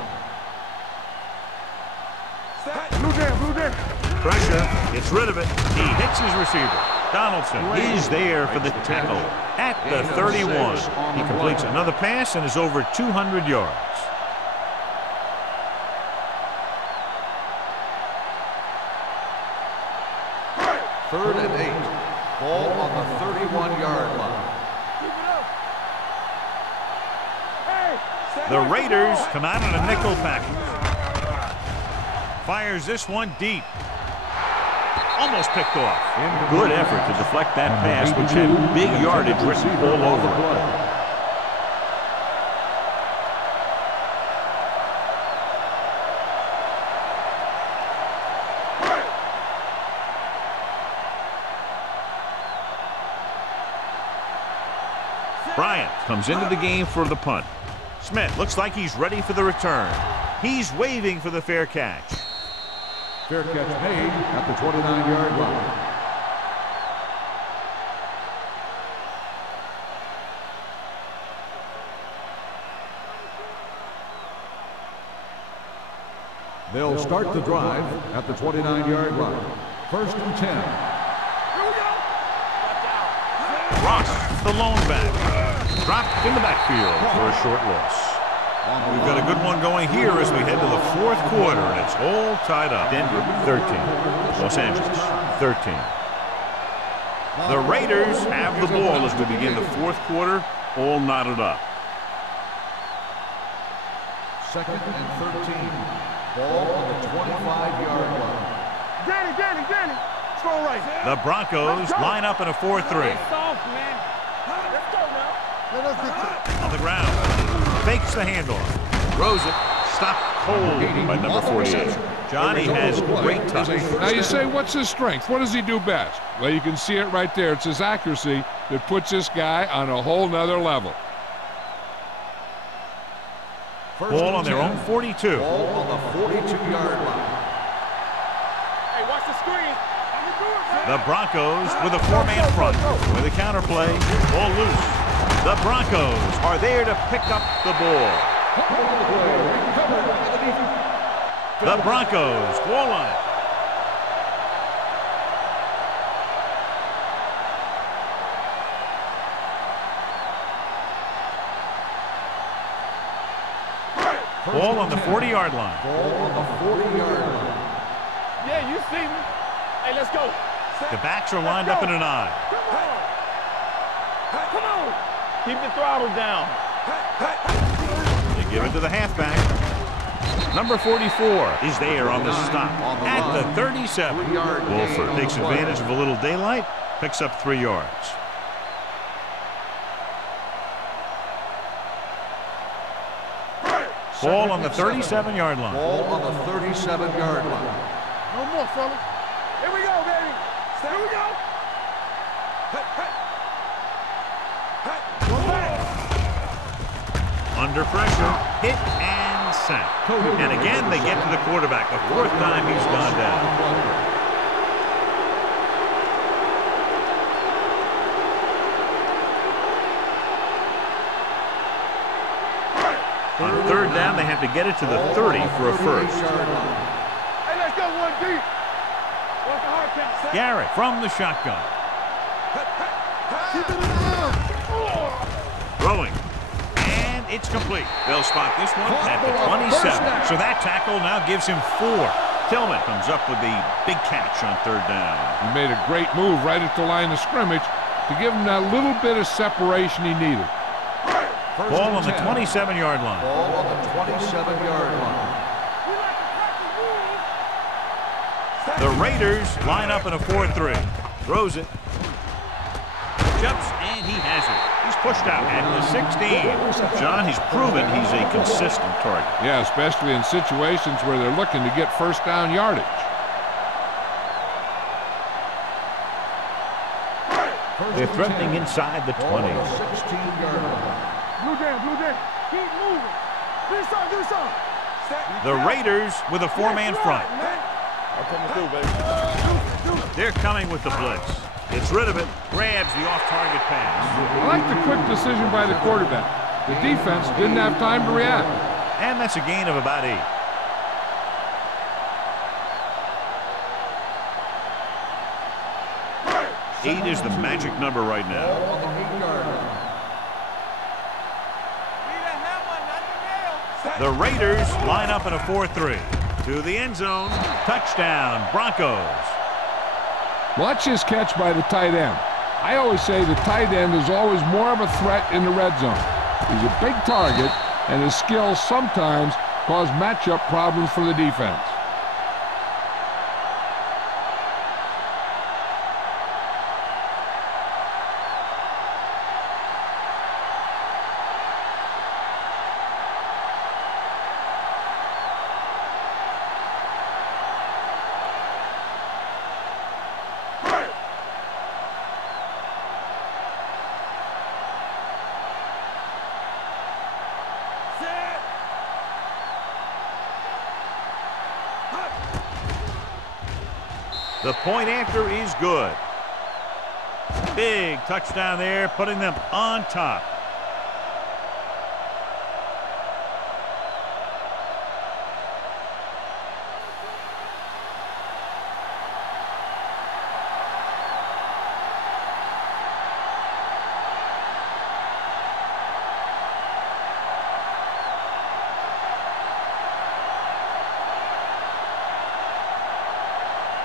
Blue jam, blue jam. Pressure, gets rid of it. He hits his receiver. Donaldson is there for the tackle at the 31. He completes another pass and is over 200 yards. Third and 8. Ball on the 31-yard line. The Raiders come out in a nickel package. Fires this one deep. Almost picked off. Good effort to deflect that pass, which had big yardage written all over it. Bryant comes into the game for the punt. Smith looks like he's ready for the return. He's waving for the fair catch. Fair catch made at the 29-yard line. They'll start the drive at the 29-yard line. First and 10. Ross, the lone back, dropped in the backfield for a short loss. We've got a good one going here as we head to the fourth quarter, and it's all tied up. Denver 13, Los Angeles 13. The Raiders have the ball as we begin the fourth quarter, all knotted up. Second and 13. Ball on the 25-yard line. Danny. Throw right. The Broncos line up in a 4-3. Let's go now. On the ground. Fakes the handoff. Throws it. Stopped cold by number 48. Johnny has great touch. Now you say, what's his strength? What does he do best? Well, you can see it right there. It's his accuracy that puts this guy on a whole nother level. Ball on their own 42. Ball on the 42-yard line. Hey, watch the screen. The Broncos with a four-man front. With a counterplay. Ball loose. The Broncos are there to pick up the ball. The Broncos goal line. Ball on the 40-yard line. Ball on the 40-yard line. Yeah, you see me. Hey, let's go. The backs are lined up in an I. Come on. Keep the throttle down. They give it to the halfback. Number 44 is there on the stop at the 37. Wolford takes advantage of a little daylight, picks up 3 yards. Ball on the 37-yard line. Ball on the 37-yard line. No more, fellas. Here we go, baby. Here we go. Under pressure, hit and sack. And again, they get to the quarterback. The fourth time he's gone down. On third down, they have to get it to the 30 for a first. Hey, let's go one deep. What's the hard count? Garrett from the shotgun. Throwing. And it's complete. They'll spot this one at the 27. So that tackle now gives him 4. Tillman comes up with the big catch on third down. He made a great move right at the line of scrimmage to give him that little bit of separation he needed. Ball on the 27-yard line. Ball on the 27-yard line. The Raiders line up in a 4-3. Throws it. Jumps, and he has it. He's pushed out at the 16. John, he's proven he's a consistent target. Yeah, especially in situations where they're looking to get first down yardage. They're threatening inside the 20. 16-yard line. Blue down. Keep moving. Do something. The Raiders with a four-man front. I'm coming through, baby. They're coming with the blitz. Gets rid of it, grabs the off-target pass. I like the quick decision by the quarterback. The defense didn't have time to react. And that's a gain of about 8. Eight is the magic number right now. Ball on the 8-yard line. The Raiders line up in a 4-3. To the end zone. Touchdown, Broncos. Watch his catch by the tight end. I always say the tight end is always more of a threat in the red zone. He's a big target, and his skills sometimes cause matchup problems for the defense. The point after is good. Big touchdown there, putting them on top.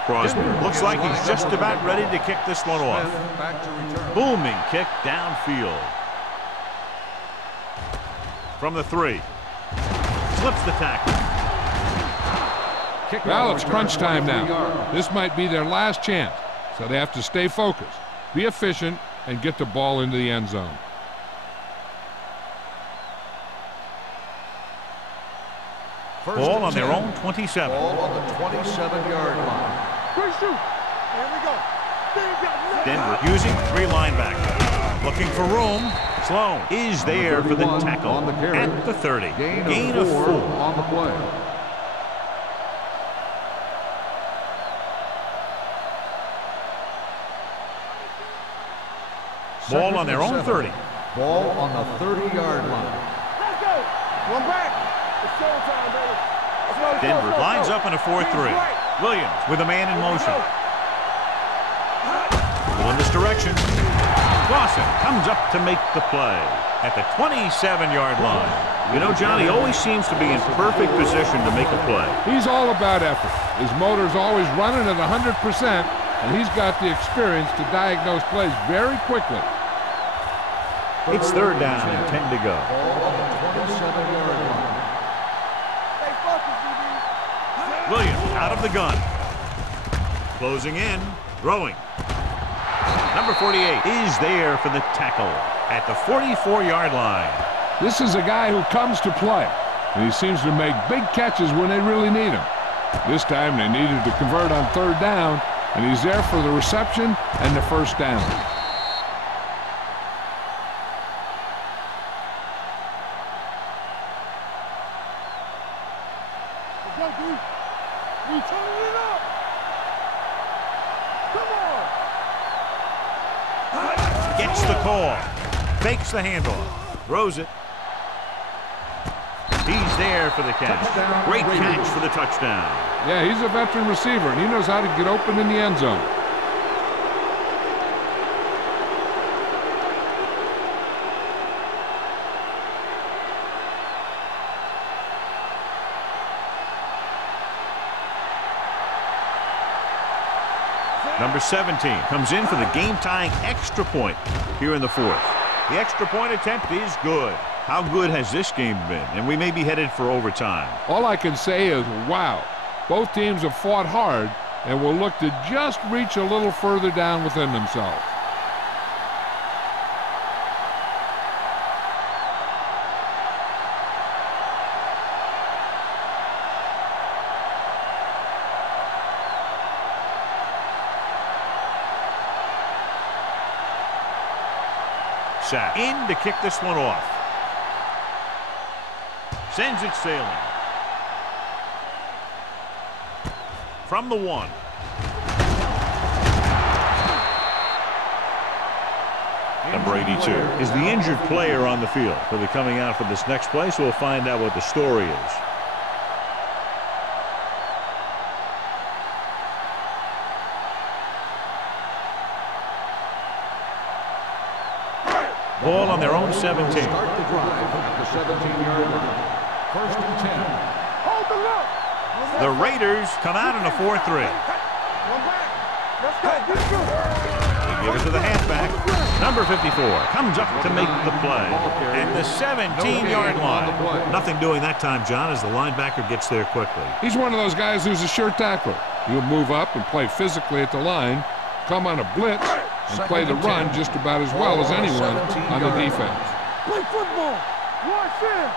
Crosby looks like he's just about ready to kick this one off. Back to return. Booming kick downfield. From the 3. Slips the tackle. Well, it's crunch time now. This might be their last chance, so they have to stay focused, be efficient, and get the ball into the end zone. Ball on their own 27. Ball on the 27-yard line. Quick shoot. Here we go. Denver using 3 linebackers. Looking for room. Sloan is there for the tackle on the carry. at the 30. Gain of 4 on the play. Ball on their own 30. Ball on the 30-yard line. Let's go. One back. It's showtime, baby. Let's go, Denver lines up in a 4-3. Williams with a man in motion. In this direction. Clausen comes up to make the play at the 27-yard line. You know, Johnny always seems to be in perfect position to make a play. He's all about effort. His motor's always running at 100%, and he's got the experience to diagnose plays very quickly. It's 3rd down and 10 to go. Ball on the 27-yard line. Stay focused, DB. Williams out of the gun. Closing in. Throwing. Number 48 is there for the tackle at the 44-yard line. This is a guy who comes to play, and he seems to make big catches when they really need him. This time they needed to convert on 3rd down, and he's there for the reception and the 1st down. Let's go, dude. We turning it up. Come on. Gets the call. Fakes the handoff. Throws it. He's there for the catch. Great catch for the touchdown. Yeah, he's a veteran receiver, and he knows how to get open in the end zone. Number 17 comes in for the game-tying extra point here in the 4th. The extra point attempt is good. How good has this game been? And we may be headed for overtime. All I can say is, wow. Both teams have fought hard and will look to just reach a little further down within themselves. sack. In to kick this one off. Sends it sailing. From the 1. Number 82 is the injured player on the field. He'll be coming out for this next play, so we'll find out what the story is. Ball on their own 17. Start the drive at the 17-yard line. 1st and 10. Hold the look. The Raiders come out in a 4-3. One back. Let's go. Get through. They give it to the halfback. Number 54 comes up to make the play at the 17-yard line. Nothing doing that time, John, as the linebacker gets there quickly. He's one of those guys who's a sure tackler. He'll move up and play physically at the line, come on a blitz, and play the run just about as well as anyone on the defense. Play football. Watch him.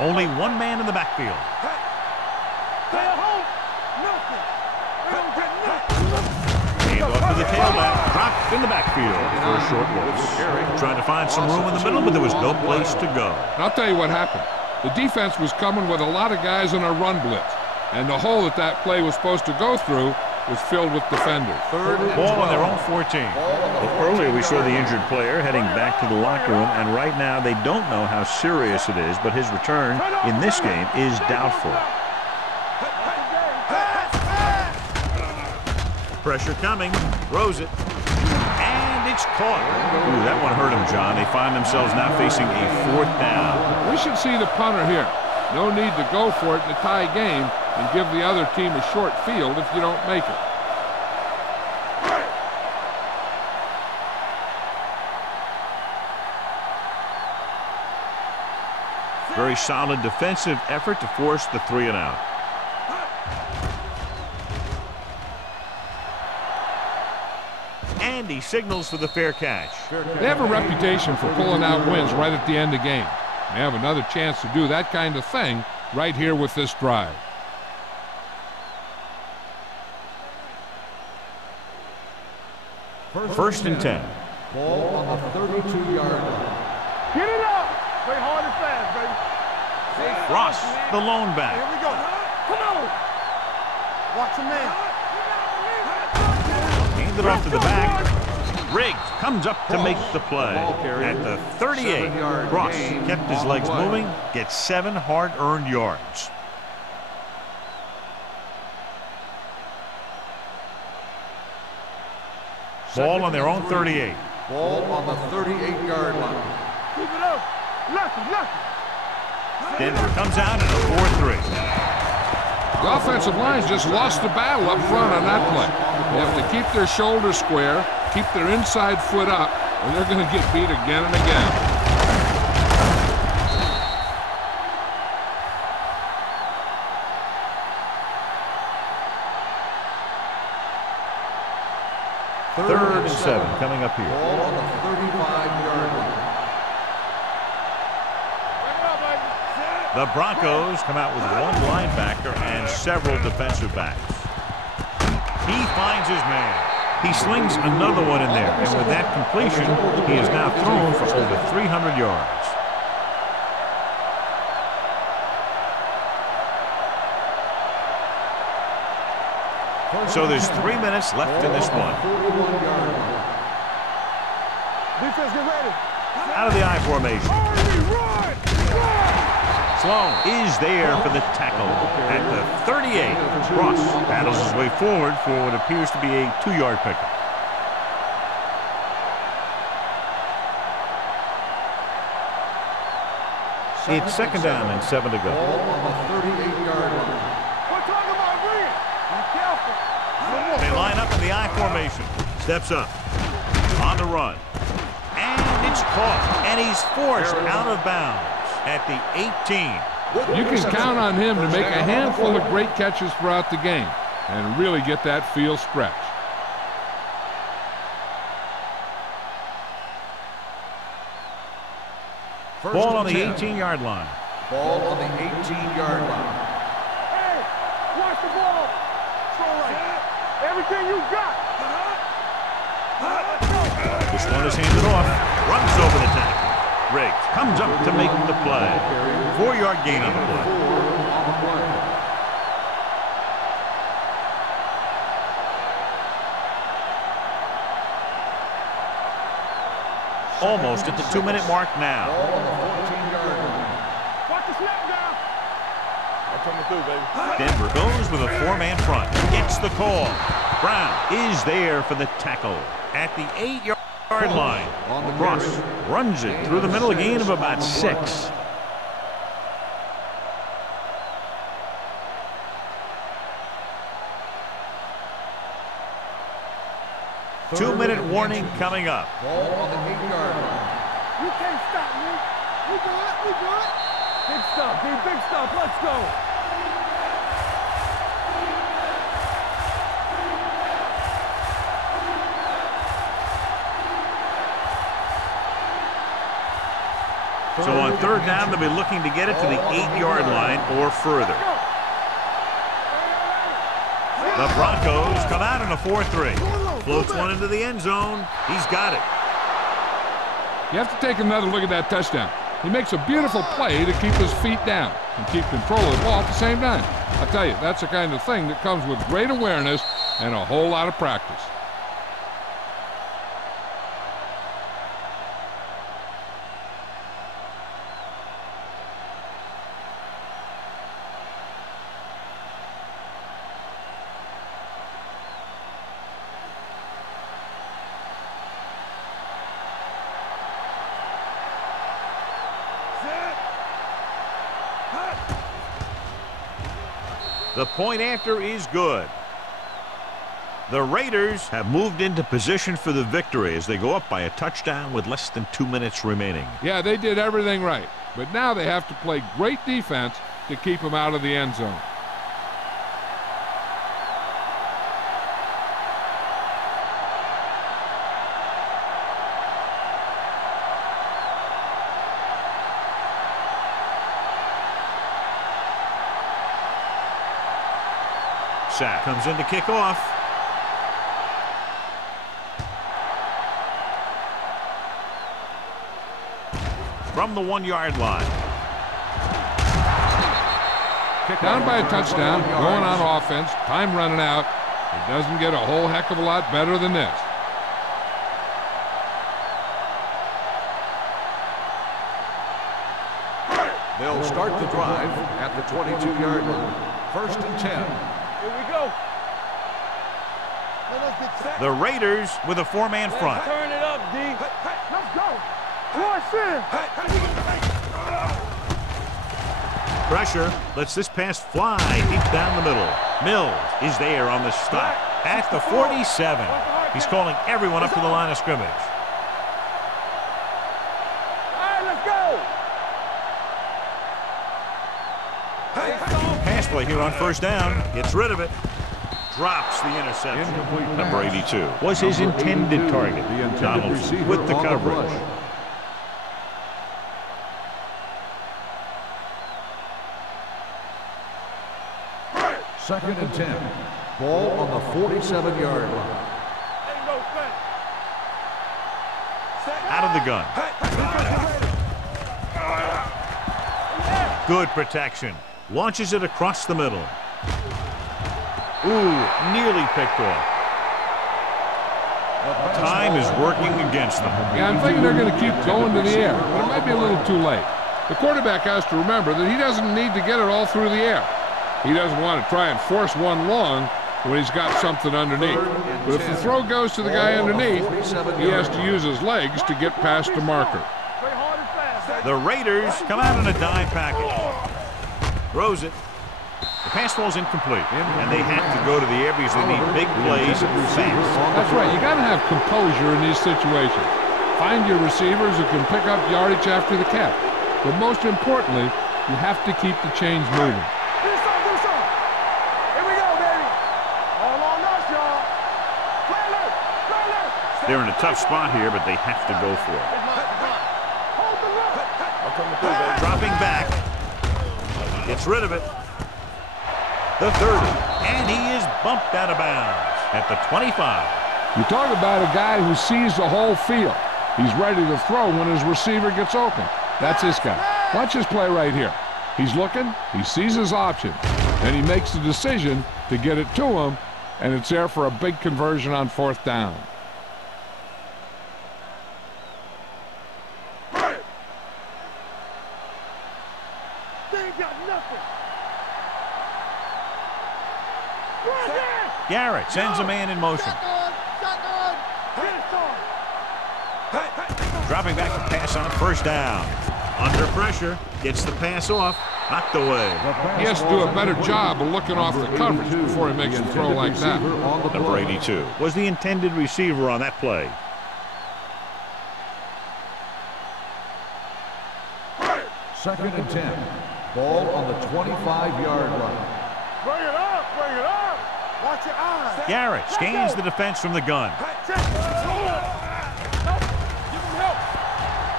Only one man in the backfield. Stay at home. Nothing. They don't get nothing. Hand off to the tailback. Dropped in the backfield for a short loss. Trying to find some room in the middle, but there was no place to go. And I'll tell you what happened. The defense was coming with a lot of guys in a run blitz, and the hole that play was supposed to go through was filled with defenders. Ball on their own 14. Well, earlier we saw the injured player heading back to the locker room, and right now they don't know how serious it is, but his return in this game is doubtful. Pressure coming. Throws it. And it's caught. Ooh, that one hurt him, John. They find themselves now facing a 4th down. We should see the punter here. No need to go for it in a tie game and give the other team a short field if you don't make it. Very solid defensive effort to force the 3 and out. And he signals for the fair catch. They have a reputation for pulling out wins right at the end of games. They have another chance to do that kind of thing right here with this drive. First and 10. Ball on the 32-yard line. Get it up. Play hard and fast, baby. Ross, the lone back. Here we go. Come on. Watch him now. Handed off to the back. Riggs comes up to make the play. At the 38, Ross kept his legs moving, gets 7 hard-earned yards. Ball on their own 38. Ball on the 38-yard line. Keep it up. Lucky. Denver comes out in a 4-3. The offensive line's just lost the battle up front on that play. They have to keep their shoulders square, keep their inside foot up, or they're going to get beat again and again. Third and 7 coming up here. Ball on the 35-yard line. The Broncos come out with one linebacker and several defensive backs. He finds his man. He slings another one in there, and with that completion, he has now thrown for over 300 yards. So there's 3 minutes left in this one. Defense, get ready. Out of the I formation. Run. Sloan is there for the tackle at the 38. Ross battles his way forward for what appears to be a 2-yard pickup. It's 2nd down and 7 to go. Ball on the 38-yard line. We're talking about Reed. Be careful. They line up in the I formation. Steps up. On the run. And it's caught. And he's forced out of bounds at the 18. You can count on him to make a handful of great catches throughout the game and really get that field stretch. Ball on the 18-yard line. Ball on the 18-yard line. Hey, watch the ball. Throw right. Everything you got. This one is handed off. Runs over the tackle. Riggs comes up to make the play. 4-yard gain on the play. Almost at the 2-minute mark now. Watch the snap down. I'm coming through, baby. Denver goes with a 4-man front. Gets the call. Brown is there for the tackle at the 8-yard line. Ross runs it through the middle, a gain of about 6. Two-minute warning coming up. Ball on the 8-yard line. You can't stop me. We good. We good. Big stuff, D. Big stuff. Let's go. So on 3rd down, they'll be looking to get it to the 8-yard line or further. The Broncos come out in a 4-3. Floats one into the end zone. He's got it. You have to take another look at that touchdown. He makes a beautiful play to keep his feet down and keep control of the ball at the same time. I'll tell you, that's the kind of thing that comes with great awareness and a whole lot of practice. The point after is good. The Raiders have moved into position for the victory as they go up by a touchdown with less than 2 minutes remaining. Yeah, they did everything right. But now they have to play great defense to keep them out of the end zone. Sack comes in to kick off. From the 1-yard line. Down by a touchdown, going on offense, time running out. It doesn't get a whole heck of a lot better than this. They'll start the drive at the 22-yard line. 1st and 10. Here we go. Let us get set. The Raiders with a 4-man front. Turn it up, D. Let's go. Rush in. Pressure lets this pass fly deep down the middle. Mills is there on the stop at the 47. He's calling everyone up to the line of scrimmage. All right, let's go. Pass play here on 1st down. Gets rid of it. Drops the interception. Number 82 was his intended target. Donaldson with the coverage. 2nd and 10. Ball on the 47-yard line. Ain't no thing. Out of the gun. Good protection. Launches it across the middle. Ooh, nearly picked off. Time is working against them. Yeah, I'm thinking they're going to keep going to the air, but it might be a little too late. The quarterback has to remember that he doesn't need to get it all through the air. He doesn't want to try and force one long when he's got something underneath. But if the throw goes to the guy underneath, he has to use his legs to get past the marker. Play hard and fast. The Raiders come out in a dime package. Throws it. The pass falls incomplete, and they have to go to the air because they need big plays fast. That's right. You got to have composure in these situations. Find your receivers who can pick up yardage after the catch. But most importantly, you have to keep the chains moving. Do some. Here we go, baby. All on us, y'all. Play alert. They're in a tough spot here, but they have to go for it. Hold the run. I'm coming through, baby. Dropping back. Gets rid of it. The 30. And he is bumped out of bounds at the 25. You talk about a guy who sees the whole field. He's ready to throw when his receiver gets open. That's this guy. Watch his play right here. He's looking, he sees his option, and he makes the decision to get it to him, and it's there for a big conversion on 4th down. Garrett sends a man in motion. Dropping back to pass on 1st down. Under pressure, gets the pass off, knocked away. He has to do a better job of looking off the coverage before he makes a throw like that. Number 82 was the intended receiver on that play. Second and 10. Ball on the 25-yard line. Bring it up, bring it up. Watch your eyes. Garrett gains the defense from the gun.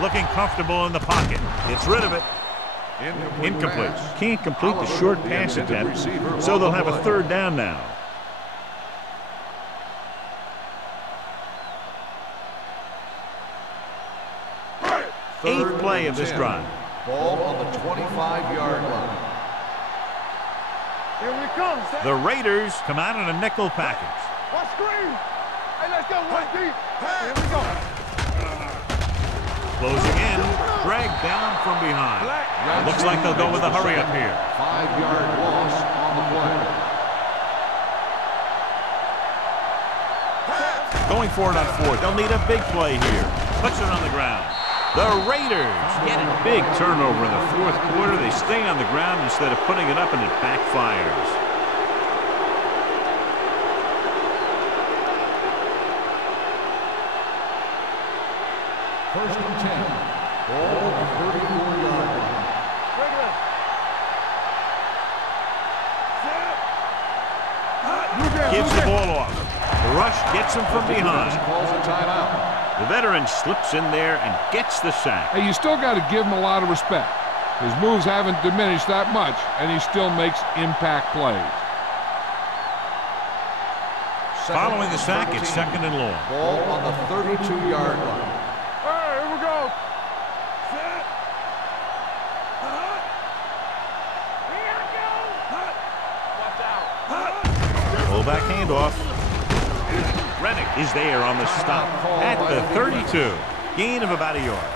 Looking comfortable in the pocket. Gets rid of it. Incomplete. Can't complete the short pass attempt, so they'll have a 3rd down now. Eighth play of this drive. Ball on the 25-yard line. Here we come. The Raiders come out in a nickel package. Watch screen. Hey, let's go. One deep. Here we go. Closing in, dragged down from behind. Looks like they'll go with a hurry up here. 5-yard loss on the play. Going for it on 4th. They'll need a big play here. Puts it on the ground. The Raiders get a big turnover in the 4th quarter. They stay on the ground instead of putting it up, and it backfires. First and 10. Ball on the 34-yard line. Gives the ball off. The rush gets him from behind. Calls a timeout. The veteran slips in there and gets the sack. Hey, you still got to give him a lot of respect. His moves haven't diminished that much, and he still makes impact plays. Following the sack, it's 2nd and long. Ball on the 32-yard line. All right, here we go. Fullback handoff. Rennick is there on the stop at the 32. Gain of about a yard.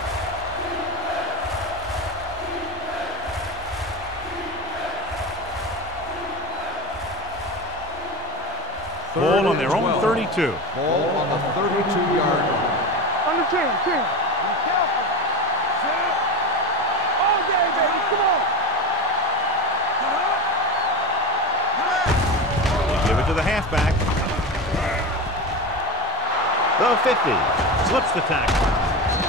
Ball on their own 32. Ball on the 32-yard line. On the 10. Be careful. All day, baby. Come on. Give it to the halfback. The 50 slips the tackle.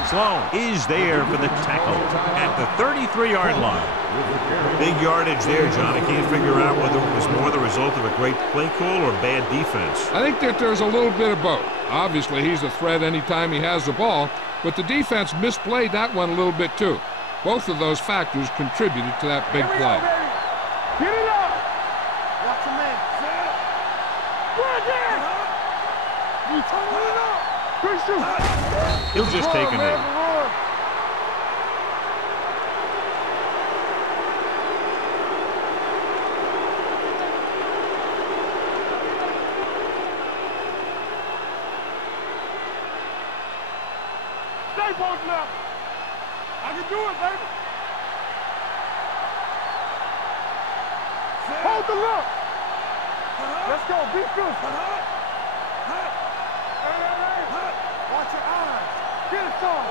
Sloan is there for the tackle at the 33-yard line. Big yardage there, John. I can't figure out whether it was more the result of a great play call or bad defense. I think that there's a little bit of both. Obviously, he's a threat anytime he has the ball, but the defense misplayed that one a little bit too. Both of those factors contributed to that big play. Get it up. Watch your man. Right there. You turn it up. Christian. He'll just take a knee. Stay posted up. I can do it, baby. Hold the look. Let's go. Be good. Watch your eyes. Get it, son.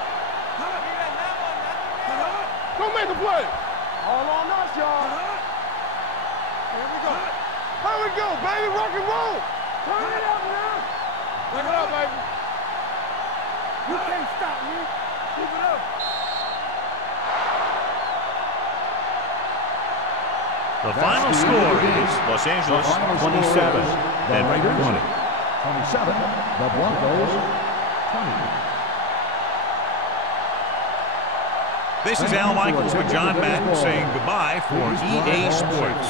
Don't make a play. All on us, y'all. Here we go. Here we go, baby. Rock and roll. Turn it up now. Bring it up, baby. You can't stop me. Keep it up. The final score is Los Angeles 27 and Raiders 20. 27, the Broncos 20. This is Al Michaels with John Madden saying goodbye for EA Sports.